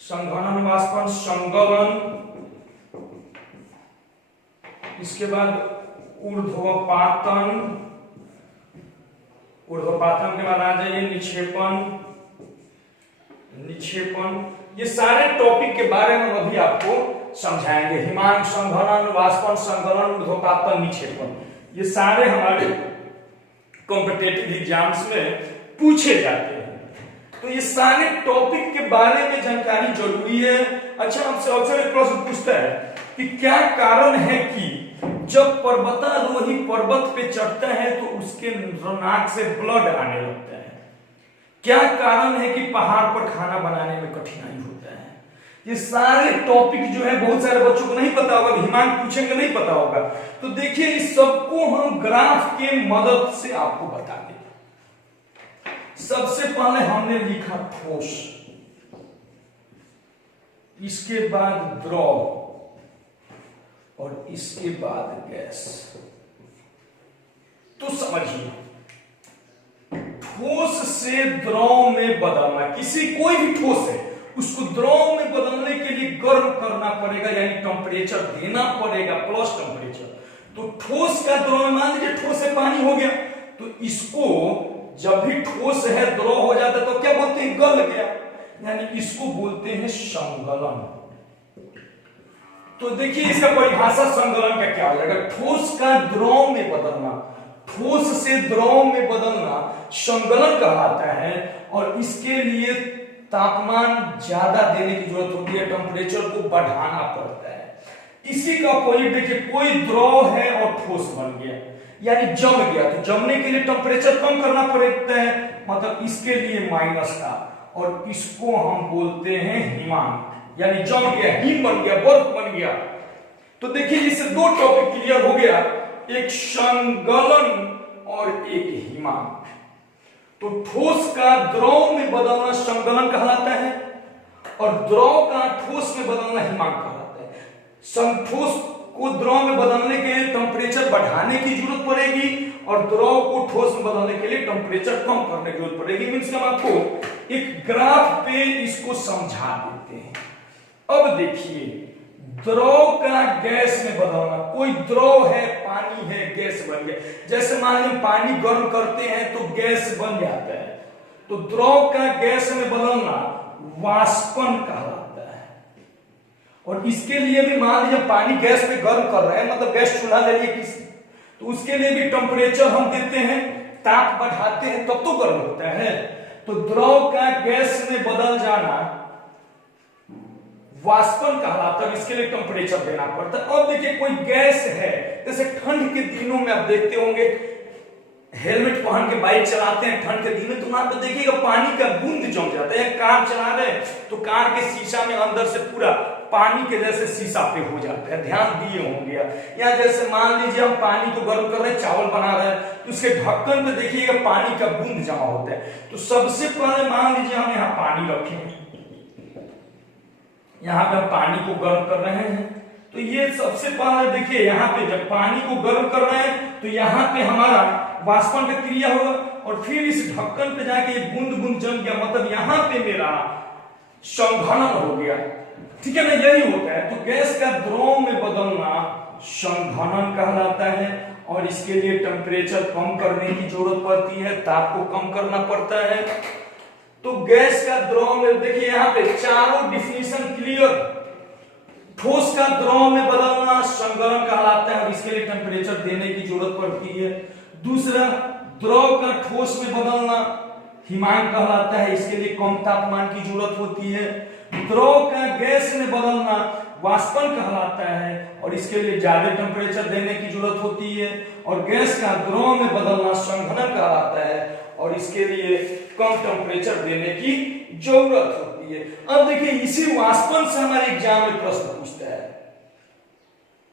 संघनन वाष्पन, संगलन, इसके बाद ऊर्ध्वपातन, ऊर्ध्वपातन के बाद आ जाइए निक्षेपण, निक्षेपण, ये सारे टॉपिक के बारे में अभी आपको समझाएंगे। हिमांक संघनन, वाष्पन संघनन, ऊर्ध्वपातन, निक्षेपण, ये सारे हमारे कॉम्पिटिटिव एग्जाम्स में पूछे जाते हैं। तो ये सारे टॉपिक के बारे में जानकारी जरूरी है। अच्छा, आपसे अक्सर एक प्रश्न पूछता है कि क्या कारण है कि जब पर्वतारोही पर्वत पे चढ़ता है तो उसके नाक से ब्लड आने लगता है? क्या कारण है कि पहाड़ पर खाना बनाने में कठिनाई होता है? ये सारे टॉपिक जो है बहुत सारे बच्चों को नहीं पता होगा, हिमांक पूछेंगे नहीं पता होगा। तो देखिए, इस सबको हम ग्राफ के मदद से आपको बता दें। सबसे पहले हमने लिखा ठोस, इसके बाद द्रव और इसके बाद गैस। तो समझिए, ठोस से द्रव में बदलना, कोई भी ठोस है उसको द्रव में बदलने के लिए गर्म करना पड़ेगा, यानी टेम्परेचर देना पड़ेगा, प्लस टेम्परेचर। तो ठोस का द्रव, मान लीजिए ठोस से पानी हो गया, तो इसको जब भी ठोस है द्रव हो जाता है तो क्या बोलते हैं? गल गया, यानी इसको बोलते हैं संगलन। तो देखिए इसका परिभाषा संगलन का क्या हो जाएगा? ठोस का द्रव में बदलना, ठोस से द्रव में बदलना संगलन कहलाता है। और इसके लिए तापमान ज्यादा देने की जरूरत होती है, टेम्परेचर को बढ़ाना पड़ता है। इसी का अपोजिट देखिए, कोई द्रव है और ठोस बन गया, यानी जम गया, तो जमने के लिए टेम्परेचर कम करना पड़ता है, मतलब इसके लिए माइनस का, और इसको हम बोलते हैं हिमांक, यानी जम गया, हिम बन गया, बर्फ बन गया। तो देखिए इससे दो टॉपिक क्लियर हो गया, एक संगलन और एक हिमांक। तो ठोस का द्रव में बदलना संगलन कहलाता है और द्रव का ठोस में बदलना हिमांक कहलाता है। ठोस को द्रव में बदलने के लिए टेम्परेचर बढ़ाने की जरूरत पड़ेगी और द्रव को ठोस में बदलने के लिए टेम्परेचर कम करने की जरूरत पड़ेगी। मींस हम आपको एक ग्राफ पे इसको समझा देते हैं। अब देखिए, द्रव का गैस में बदलना, कोई द्रव है, पानी है, गैस बन गया। जैसे मान लीजिए पानी गर्म करते हैं तो गैस बन जाता है, तो द्रव का गैस में बदलना वाष्पन कहलाता है। और इसके लिए भी मान लीजिए पानी गैस में गर्म कर रहे हैं, मतलब गैस चूल्हा ले लिए किसी, तो उसके लिए भी टेम्परेचर हम देते हैं, ताप बढ़ाते हैं, तब तो गर्म होता है। तो द्रव का गैस में बदल जाना वाष्पन कहलाता है, इसके लिए टेम्परेचर देना पड़ता है। अब देखिए कोई गैस है, जैसे ठंड के दिनों में आप देखते होंगे हेलमेट पहन के बाइक चलाते हैं ठंड के दिन में, तो वहां पर देखिएगा पानी का बूंद जम जाता है। कार चला रहे तो कार के शीशा में अंदर से पूरा पानी के जैसे शीशा पे हो जाता है, ध्यान दिए होंगे। या जैसे मान लीजिए हम पानी को गर्म कर रहे हैं, चावल बना रहे हैं, तो उसके ढक्कन पे देखिएगा पानी का बूंद जमा होता है। तो सबसे पहले मान लीजिए हम यहाँ पानी रखें, यहाँ पे हम पानी को गर्म कर रहे हैं, तो ये सबसे पहले देखिए यहाँ पे जब पानी को गर्म कर रहे हैं तो यहाँ पे हमारा वाष्पन का क्रिया होगा और फिर इस ढक्कन पे जाके ये बूंद बूंद जम गया, मतलब यहाँ पे मेरा संघनन हो गया, ठीक है ना, यही होता है। तो गैस का द्रव में बदलना संघनन कहलाता है और इसके लिए टेम्परेचर कम करने की जरूरत पड़ती है, ताप को कम करना पड़ता है। तो गैस का द्रव में देखिए यहाँ पे चारों डिफिनीशन क्लियर। ठोस का द्रव में बदलना संगलन कहलाता है और इसके लिए टेम्परेचर देने की जरूरत पड़ती है। दूसरा, द्रव का ठोस में बदलना हिमांक कहलाता है, इसके लिए कम तापमान की जरूरत होती है। द्रव का गैस में बदलना वाष्पन कहलाता है और इसके लिए ज्यादा टेम्परेचर देने की जरूरत होती है। और गैस का द्रव में बदलना संघनन कहलाता है और इसके लिए कम टेम्परेचर देने की जरूरत होती है। अब देखिए इसी वाष्पन से हमारे एग्जाम में प्रश्न पूछता है।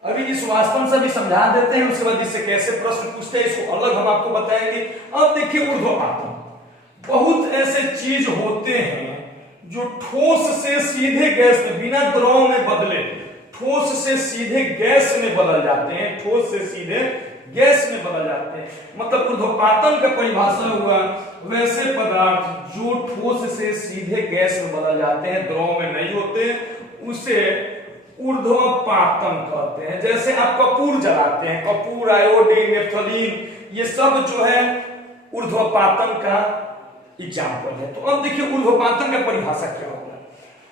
अभी इस वाष्पन से भी समझा देते हैं, उसके बाद इससे कैसे प्रश्न पूछते हैं इसको अलग हम आपको बताएंगे। अब देखिए ऊर्ध्वपातन, बहुत ऐसे चीज होते हैं जो ठोस से सीधे गैस में बिना द्रव में बदले ठोस से सीधे गैस में बदल जाते हैं, ठोस से सीधे गैस में बदल जाते हैं। मतलब ऊर्ध्वपातन का परिभाषा हुआ वैसे पदार्थ जो ठोस से सीधे गैस में बदल जाते हैं, द्रव में नहीं होते, उसे ऊर्ध्वपातन कहते हैं। जैसे आप कपूर जलाते हैं, कपूर, आयोडीन, नेफ्थलीन, ये सब जो है ऊर्ध्वपातन का एग्जाम्पल है। तो अब देखिए ऊर्ध्वपातन का परिभाषा क्या होगा।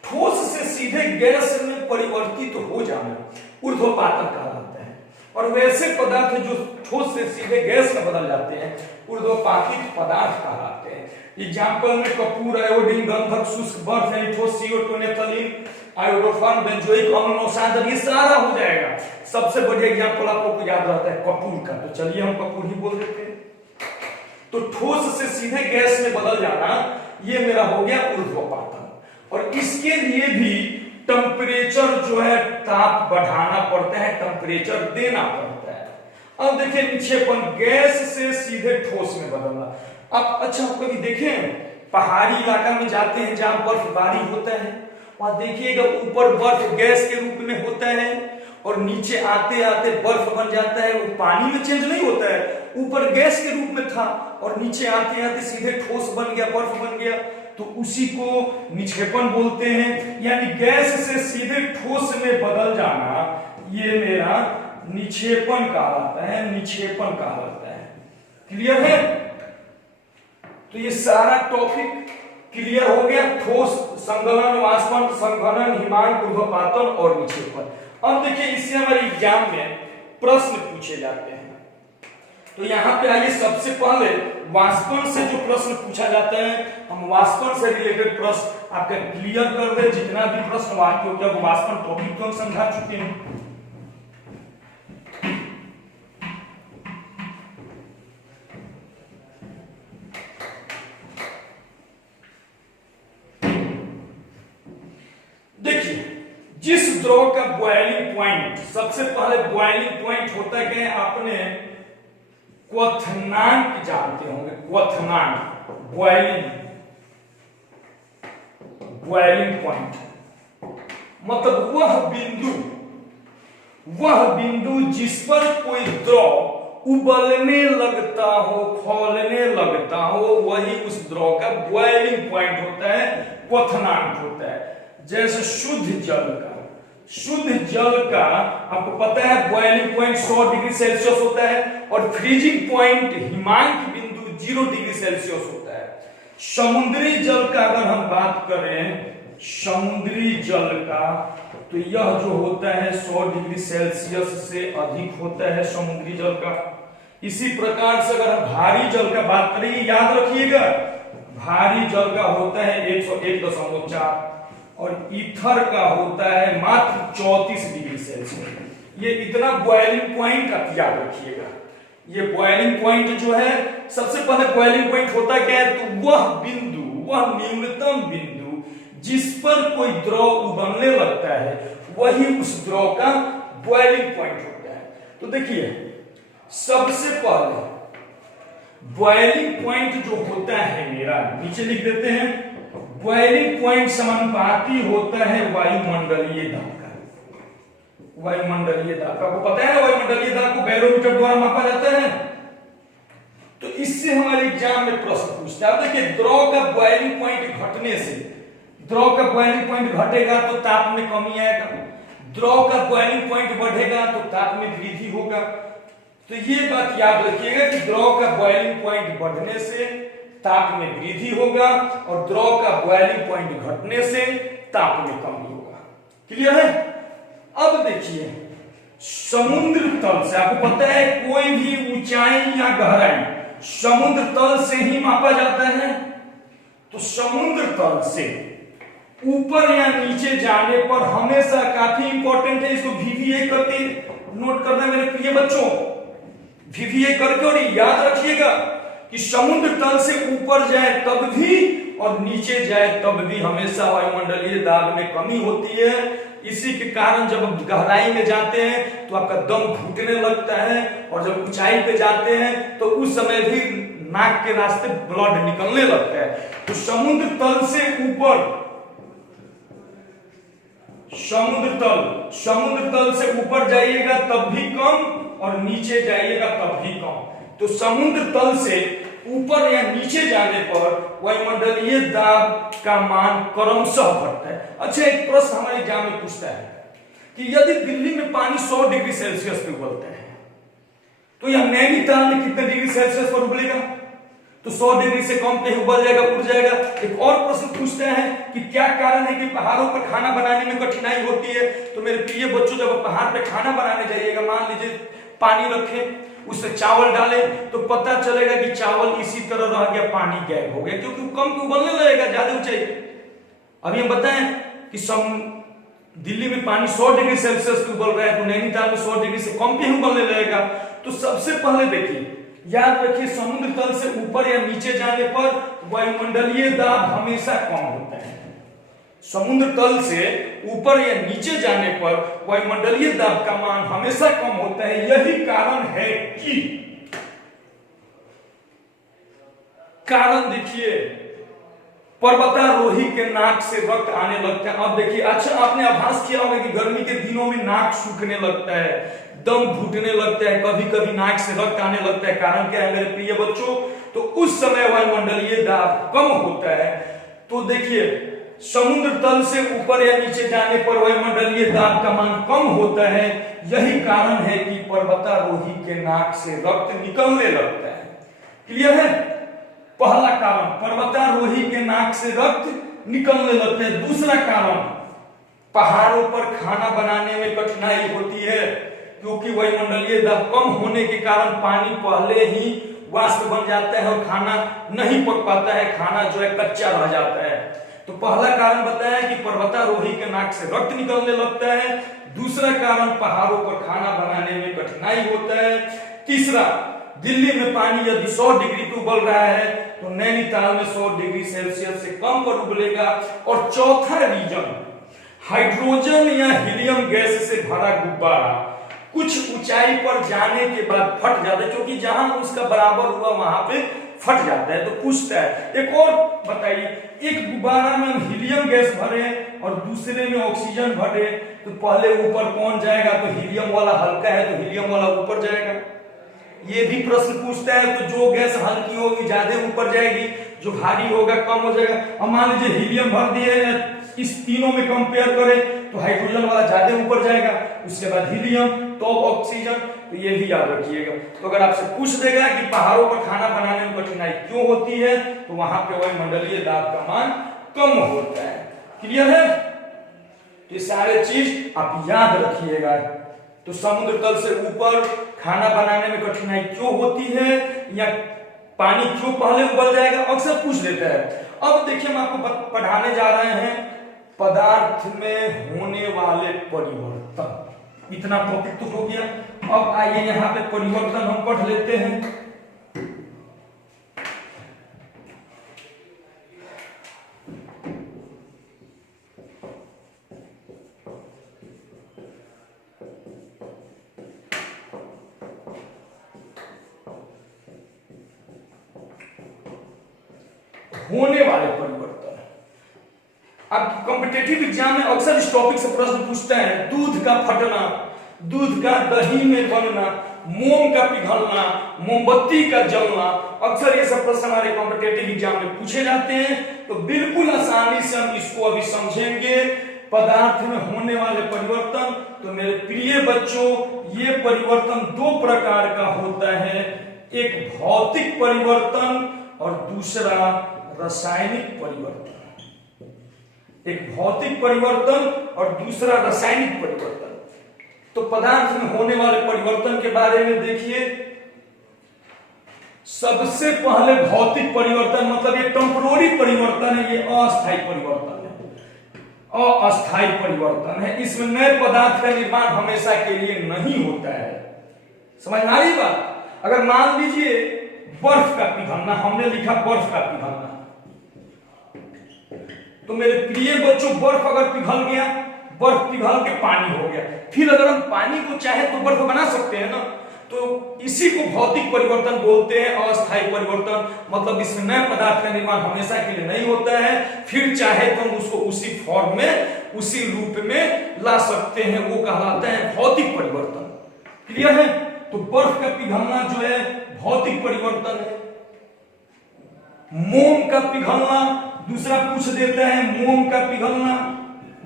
ठोस से सीधे गैस में परिवर्तित हो जाना ऊर्ध्वपातन कहलाता है। और वैसे पदार्थ जो ठोस से सीधे गैस में बदल जाते हैं ऊर्ध्वपातित पदार्थ कहलाते हैं। एग्जाम्पल में कपूर, आयोडीन, गंधक, शुष्क बर्फ यानी ठोस, CO2, नेफ्थलीन, आयोडोफॉर्म, बेंजोइक अम्ल, नौसादर, ये सारा हो जाएगा। सबसे बढ़िया एग्जाम्पल आप लोग को याद रहता है कपूर का, तो चलिए हम कपूर ही बोल देते हैं। तो ठोस से सीधे गैस में बदल जाना ये मेरा हो गया ऊर्ध्वपातन। और इसके लिए भी टेम्परेचर जो है ताप बढ़ाना पड़ता है, टेम्परेचर देना पड़ता है। अब देखिए निक्षेपण, गैस से सीधे ठोस में बदलना। अब अच्छा कभी देखें पहाड़ी इलाका में जाते हैं जहां बर्फबारी होता है, वहां देखिएगा ऊपर बर्फ गैस के रूप में होता है और नीचे आते आते बर्फ बन जाता है। वो पानी में चेंज नहीं होता है, ऊपर गैस के रूप में था और नीचे आते आते सीधे ठोस बन गया, बर्फ बन गया, तो उसी को निक्षेपण बोलते हैं। यानी गैस से सीधे ठोस में बदल जाना ये मेरा निक्षेपण कहलाता है, निक्षेपण कहलाता है। क्लियर है? तो ये सारा टॉपिक क्लियर हो गया, ठोस, संगलन, वाष्पन, संघनन, हिमांक, ऊर्ध्वपातन और निक्षेपण। अब देखिए इससे हमारे एग्जाम में प्रश्न पूछे जाते हैं। तो यहाँ पे आइए सबसे पहले वाष्पन से जो प्रश्न पूछा जाता है, हम वाष्पन से रिलेटेड प्रश्न आपका क्लियर कर दे। जितना भी प्रश्न वाक्य हो गया वो वाष्पन टॉपिक तो हम समझा चुके हैं। देखिए जिस द्रव का बॉइलिंग पॉइंट, सबसे पहले बॉइलिंग पॉइंट होता है, आपने क्वथनांक जानते होंगे, क्वथनांक, बॉइलिंग पॉइंट मतलब वह बिंदु जिस पर कोई द्रव उबलने लगता हो, खौलने लगता हो, वही उस द्रव का बॉइलिंग पॉइंट होता है, क्वथनांक होता है। जैसे शुद्ध जल का आपको पता है बॉइलिंग पॉइंट 100 डिग्री सेल्सियस होता है और फ्रीजिंग पॉइंट हिमांक बिंदु 0 डिग्री सेल्सियस होता है। समुद्री जल का अगर हम बात करें, समुद्री जल का, तो यह जो होता है 100 डिग्री सेल्सियस से अधिक होता है समुद्री जल का। इसी प्रकार से अगर हम भारी जल का बात करें, याद रखिएगा भारी जल का होता है 101.4 और ईथर का होता है मात्र 34 डिग्री सेल्सियस। ये इतना बॉइलिंग पॉइंट आप याद रखिएगा। ये बॉइलिंग पॉइंट जो है, सबसे पहले बॉइलिंग पॉइंट होता क्या है, तो वह बिंदु, वह न्यूनतम बिंदु जिस पर कोई द्रव उबलने लगता है, वही उस द्रव का बॉइलिंग पॉइंट होता है। तो देखिए सबसे पहले बॉइलिंग पॉइंट जो होता है मेरा, नीचे लिख देते हैं, बॉइलिंग पॉइंट समानुपाती होता है वायुमंडलीय दाब का। वायुमंडलीय दाब का, आपको पता है ना, वायुमंडलीय दाब को बैरोमीटर द्वारा मापा जाता है। तो इससे हमारे एग्जाम में प्रश्न पूछता है। देखिए द्रव का बॉइलिंग पॉइंट घटने से, द्रव का बॉइलिंग पॉइंट घटेगा तो ताप में कमी आएगा, द्रव का बॉइलिंग पॉइंट बढ़ेगा तो ताप में वृद्धि होगा। तो ये बात याद रखिएगा कि द्रव का बॉइलिंग पॉइंट बढ़ने से ताप में वृद्धि होगा और द्रव का बॉइलिंग पॉइंट घटने से ताप में कमी होगा। क्लियर है? अब देखिए समुद्र तल से, आपको पता है कोई भी ऊंचाई या गहराई समुद्र तल से ही मापा जाता है। तो समुद्र तल से ऊपर या नीचे जाने पर हमेशा, काफी इंपॉर्टेंट है, इसको VVA करके नोट करना मेरे प्रिय बच्चों, VVA करके और याद रखिएगा कि समुद्र तल से ऊपर जाए तब भी और नीचे जाए तब भी हमेशा वायुमंडलीय दाब में कमी होती है। इसी के कारण जब आप गहराई में जाते हैं तो आपका दम घुटने लगता है और जब ऊंचाई पे जाते हैं तो उस समय भी नाक के रास्ते ब्लड निकलने लगता है। तो समुद्र तल से ऊपर, समुद्र तल से ऊपर जाइएगा तब भी कम और नीचे जाइएगा तब भी कम। तो समुद्र तल से ऊपर या नीचे जाने पर वायुमंडलीय दाब का मान क्रमशः बढ़ता है। अच्छा एक प्रश्न हमारे एग्जाम में पूछता है कि यदि दिल्ली में पानी 100 डिग्री सेल्सियस पे उबलता है तो यह नैनीताल में कितने डिग्री सेल्सियस पर उबलेगा? तो 100 डिग्री से कम पे उबल जाएगा, उड़ जाएगा। एक और प्रश्न पूछते हैं कि क्या कारण है कि पहाड़ों पर खाना बनाने में कठिनाई होती है। तो मेरे प्रिय बच्चों, जब पहाड़ पे खाना बनाने जाइएगा, मान लीजिए पानी रखें, उससे चावल डालें, तो पता चलेगा कि चावल इसी तरह रह गया, पानी गैप हो गया, क्योंकि कम पे उबलने लगेगा ज्यादा ऊंचाई पे। अभी हम बताएं कि दिल्ली में पानी 100 डिग्री सेल्सियस पे उबल रहा है, तो नैनीताल में 100 डिग्री से कम पे उबलने लगेगा। तो सबसे पहले देखिए, याद रखिए, समुद्र तल से ऊपर या नीचे जाने पर वायुमंडलीय दाब हमेशा कम होता है। समुद्र तल से ऊपर या नीचे जाने पर वायुमंडलीय दाब का मान हमेशा कम होता है। यही कारण है कि, कारण देखिए, पर्वतारोही के नाक से रक्त आने लगता है। अब देखिए, अच्छा आपने आभास किया होगा कि गर्मी के दिनों में नाक सूखने लगता है, दम घुटने लगता है, कभी कभी नाक से रक्त आने लगता है। कारण क्या है मेरे प्रिय बच्चों? तो उस समय वायुमंडलीय दाब कम होता है। तो देखिए, समुद्र तल से ऊपर या नीचे जाने पर वायुमंडलीय दाब का मान कम होता है। यही कारण है कि पर्वतारोही के नाक से रक्त निकलने लगता है। क्लियर है? पहला कारण, पर्वतारोही के नाक से रक्त निकलने लगते हैं। दूसरा कारण, पहाड़ों पर खाना बनाने में कठिनाई होती है, क्योंकि वायुमंडलीय दाब कम होने के कारण पानी पहले ही वाष्प बन जाता है और खाना नहीं पक पाता है, खाना जो है कच्चा रह जाता है। तो पहला कारण बताया कि पर्वतारोही के नाक से रक्त निकलने लगता है। दूसरा कारण, पहाड़ों पर खाना बनाने में कठिनाई होता है। तीसरा, दिल्ली में पानी यदि 100 डिग्री पे उबल रहा है तो नैनीताल में 100 डिग्री सेल्सियस से कम पर उबलेगा। और चौथा रीजन, हाइड्रोजन या हीलियम गैस से भरा गुब्बारा कुछ ऊंचाई पर जाने के बाद फट जाता है, क्योंकि जहां उसका बराबर हुआ वहां पे फट जाता है। तो पूछता है, एक और बताइए, एक गुब्बारा में हम हीलियम गैस भरे और दूसरे में ऑक्सीजन भरे, तो पहले ऊपर कौन जाएगा? तो हीलियम वाला हल्का है तो हीलियम वाला ऊपर जाएगा। ये भी प्रश्न पूछता है, तो जो गैस हल्की होगी ज्यादा ऊपर जाएगी, जो भारी होगा कम हो जाएगा। अब मान लीजिए हीलियम भर दिए, इस तीनों में कंपेयर करें तो हाइड्रोजन वाला ज्यादा ऊपर जाएगा, उसके बाद हीलियम, तो ऑक्सीजन। तो ये भी याद रखिएगा। तो अगर आपसे पूछ देगा कि पहाड़ों पर खाना बनाने में कठिनाई क्यों होती है, तो वहां पे वायुमंडलीय दाब का मान कम होता है। क्लियर है? तो ये सारे चीज आप याद रखिएगा। तो समुद्र तल से ऊपर खाना बनाने में कठिनाई क्यों होती है, या पानी क्यों पहले उबल जाएगा, अक्सर पूछ देता है। अब देखिए, हम आपको पढ़ाने जा रहे हैं पदार्थ में होने वाले परिवर्तन। इतना टॉपिक तो हो गया। अब आइए यहाँ पे परिवर्तन हम पढ़ लेते हैं। होने वाले परिवर्तन। अब कॉम्पिटिटिव एग्जाम में अक्सर इस टॉपिक से प्रश्न पूछते हैं, दूध का फटना, दूध का दही में बनना, मोम का पिघलना, मोमबत्ती का जलना। अक्सर ये सब प्रश्न हमारे कॉम्पिटिटिव एग्जाम में पूछे जाते हैं। तो बिल्कुल आसानी से हम इसको अभी समझेंगे। पदार्थ में होने वाले परिवर्तन। तो मेरे प्रिय बच्चों, ये परिवर्तन दो प्रकार का होता है, एक भौतिक परिवर्तन और दूसरा रासायनिक परिवर्तन। एक भौतिक परिवर्तन और दूसरा रासायनिक परिवर्तन। तो पदार्थ में होने वाले परिवर्तन के बारे में देखिए। सबसे पहले भौतिक परिवर्तन, मतलब ये टेम्पररी परिवर्तन है, ये अस्थायी परिवर्तन है, अस्थायी परिवर्तन है। इसमें नए पदार्थ का निर्माण हमेशा के लिए नहीं होता है। समझ में आ रही बात? अगर मान लीजिए बर्फ का पिघलना, हमने लिखा बर्फ का पिघलना, तो मेरे प्रिय बच्चों, बर्फ अगर पिघल गया, बर्फ पिघल के पानी हो गया, फिर अगर हम पानी को चाहे तो बर्फ बना सकते हैं ना। तो इसी को भौतिक परिवर्तन बोलते हैं, अस्थायी परिवर्तन। मतलब इसमें नए पदार्थ का निर्माण हमेशा के लिए नहीं होता है, फिर चाहे तो हम उसको उसी फॉर्म में, उसी रूप में ला सकते हैं, वो कहलाता है भौतिक परिवर्तन। क्लियर है? तो बर्फ का पिघलना जो है भौतिक परिवर्तन है। मोम का पिघलना, दूसरा पूछ देता है, मोम का पिघलना,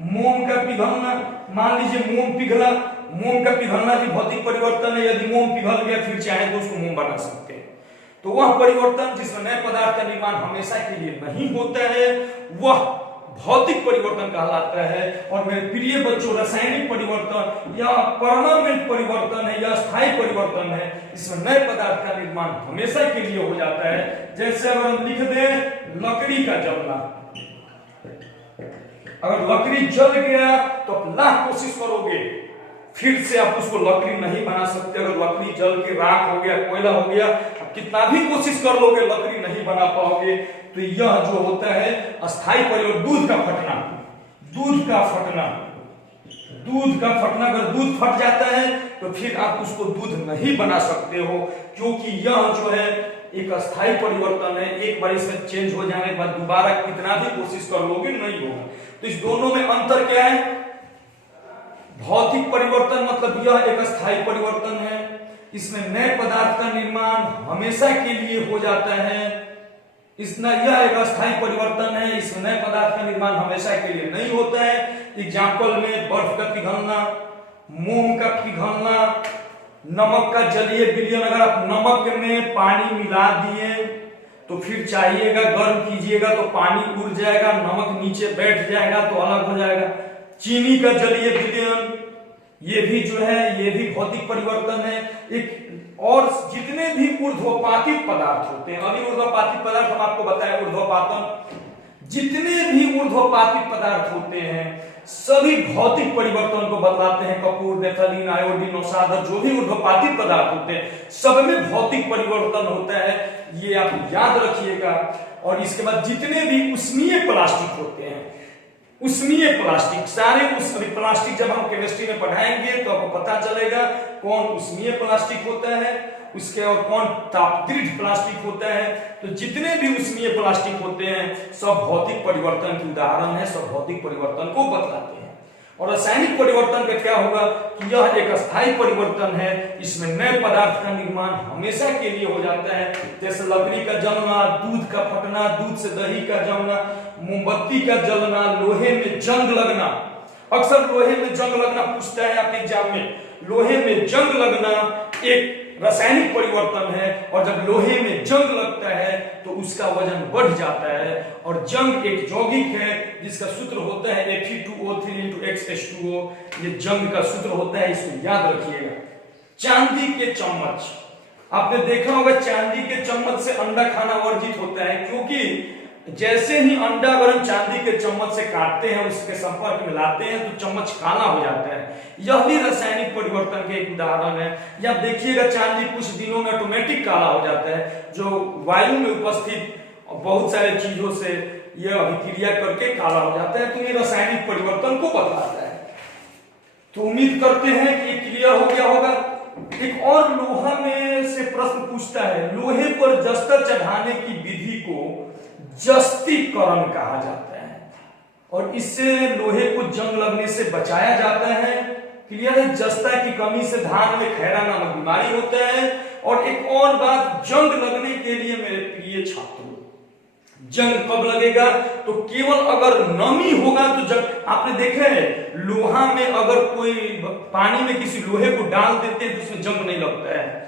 मोम का पिघलना, मान लीजिए मोम पिघला, मोम का पिघलना भी भौतिक परिवर्तन है। यदि मोम पिघल गया, फिर चाहे तो उसको मोम बना सकते हैं। तो वह परिवर्तन जिसमें नए पदार्थ का निर्माण हमेशा के लिए नहीं होता है वह भौतिक परिवर्तन कहलाता है। और मेरे प्रिय बच्चों, रासायनिक परिवर्तन या परमानेंट परिवर्तन है या स्थायी परिवर्तन है, इसमें नए पदार्थ का निर्माण हमेशा के लिए हो जाता है। जैसे अगर हम लिख दें लकड़ी का जलना, अगर लकड़ी जल गया तो आप लाख कोशिश करोगे फिर से आप उसको लकड़ी नहीं बना सकते। अगर लकड़ी जल के राख हो गया, कोयला हो गया, आप कितना भी कोशिश कर लोगे लकड़ी नहीं बना पाओगे। तो यह जो होता है अस्थायी परिवर्तन। दूध का फटना, दूध का फटना, दूध का फटना, अगर दूध फट जाता है तो फिर आप उसको दूध नहीं बना सकते हो, क्योंकि यह जो है एक अस्थायी परिवर्तन है। एक बार इसमें चेंज हो जाने के बाद दोबारा कितना भी कोशिश कर लोगे नहीं होगा। तो इस दोनों में अंतर क्या है? भौतिक परिवर्तन मतलब यह एक अस्थायी परिवर्तन है, इसमें नए पदार्थ का निर्माण हमेशा के लिए हो जाता है। यह एक अस्थायी परिवर्तन है, इसमें नए पदार्थ का निर्माण हमेशा के लिए नहीं होता है। एग्जाम्पल में बर्फ का पिघलना, मोम का पिघलना, नमक का जलीय विलयन। अगर आप नमक में पानी मिला दिए तो फिर चाहिएगा गर्म कीजिएगा तो पानी उड़ जाएगा, नमक नीचे बैठ जाएगा तो अलग हो जाएगा। चीनी का जलीय विलयन, ये भी जो है ये भी भौतिक परिवर्तन है। एक और जितने भी ऊर्ध्वपातित पदार्थ होते हैं, अभी ऊर्ध्वपातित पदार्थ हम आपको बताया, ऊर्ध्वपातन, जितने भी ऊर्ध्वपातित पदार्थ होते हैं सभी भौतिक परिवर्तन को बतलाते हैं। कपूर, नेफ्थलीन, आयोडीन, औषाधर, जो भी ऊर्ध्वपातित पदार्थ होते हैं सब में भौतिक परिवर्तन होता है, ये आप याद रखिएगा। और इसके बाद जितने भी उष्मीय प्लास्टिक होते हैं, उष्मीय प्लास्टिक, सारे प्लास्टिक जब हम केमिस्ट्री में पढ़ाएंगे तो आपको पता चलेगा कौन उष्मीय प्लास्टिक होता है उसके और कौन तापदृढ़ प्लास्टिक होता है। तो जितने भी उष्मीय प्लास्टिक होते हैं सब भौतिक परिवर्तन की उदाहरण है, सब भौतिक परिवर्तन को बतलाते हैं। और रासायनिक परिवर्तन का क्या होगा कि यह एक अस्थायी परिवर्तन है, इसमें नए पदार्थ का निर्माण हमेशा के लिए हो जाता है। जैसे लकड़ी का जलना, दूध का फटना, दूध से दही का जमना, मोमबत्ती का जलना, लोहे में जंग लगना। अक्सर लोहे में जंग लगना पूछता है आप एग्जाम में। लोहे में जंग लगना एक रासायनिक परिवर्तन है, और जब लोहे में जंग लगता है तो उसका वजन बढ़ जाता है। और जंग एक यौगिक है जिसका सूत्र होता है Fe2O3 × X2O। ये जंग का सूत्र होता है, इसको याद रखिएगा। चांदी के चम्मच, आपने देखा होगा चांदी के चम्मच से अंडा खाना वर्जित होता है, क्योंकि जैसे ही अंडा अगर हम चांदी के चम्मच से काटते हैं, उसके संपर्क में लाते हैं तो चम्मच काला हो जाता है। यह भी रासायनिक परिवर्तन के एक उदाहरण है। या देखिएगा चांदी कुछ दिनों में ऑटोमेटिक काला हो जाता है, जो वायु में उपस्थित बहुत सारे चीजों से यह अभिक्रिया करके काला हो जाता है। तो ये रासायनिक परिवर्तन को बतलाता है। तो उम्मीद करते हैं कि ये क्लियर हो गया होगा। एक और लोहा में से प्रश्न पूछता है, लोहे पर जस्ता चढ़ाने की विधि को जस्तीकरण कहा जाता है, और इससे लोहे को जंग लगने से बचाया जाता है। क्लियर है? जस्ता की कमी से धान में खैरा नामक बीमारी होता है। और एक और बात, जंग लगने के लिए मेरे प्रिय छात्रों, जंग कब लगेगा? तो केवल अगर नमी होगा तो जब आपने देखा है लोहा में अगर कोई पानी में किसी लोहे को डाल देते हैं तो उसमें जंग नहीं लगता है।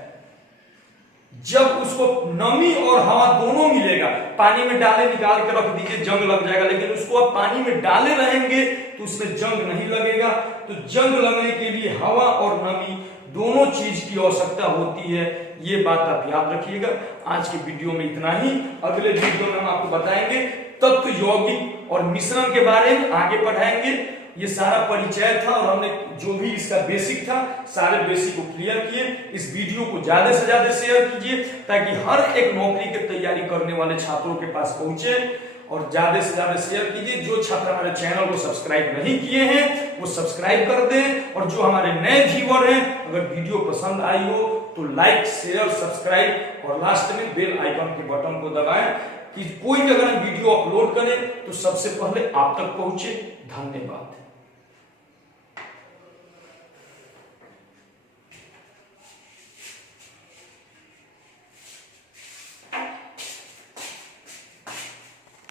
जब उसको नमी और हवा दोनों मिलेगा, पानी में डाले निकाल कर रख दीजिए जंग लग जाएगा, लेकिन उसको आप पानी में डाले रहेंगे तो उसमें जंग नहीं लगेगा। तो जंग लगने के लिए हवा और नमी दोनों चीज की आवश्यकता होती है, ये बात आप याद रखिएगा। आज के वीडियो में इतना ही। अगले वीडियो में हम आपको बताएंगे तत्व, यौगिक और मिश्रण के बारे में, आगे पढ़ाएंगे। ये सारा परिचय था और हमने जो भी इसका बेसिक था सारे बेसिक को क्लियर किए। इस वीडियो को ज्यादा से ज्यादा शेयर कीजिए ताकि हर एक नौकरी की तैयारी करने वाले छात्रों के पास पहुंचे, और ज्यादा से ज्यादा शेयर कीजिए। जो छात्र हमारे चैनल को सब्सक्राइब नहीं किए हैं वो सब्सक्राइब कर दें, और जो हमारे नए व्यूअर हैं अगर वीडियो पसंद आई हो तो लाइक, शेयर, सब्सक्राइब और लास्ट में बेल आइकन के बटन को दबाएं कि कोई भी अगर हम वीडियो अपलोड करें तो सबसे पहले आप तक पहुंचे। धन्यवाद।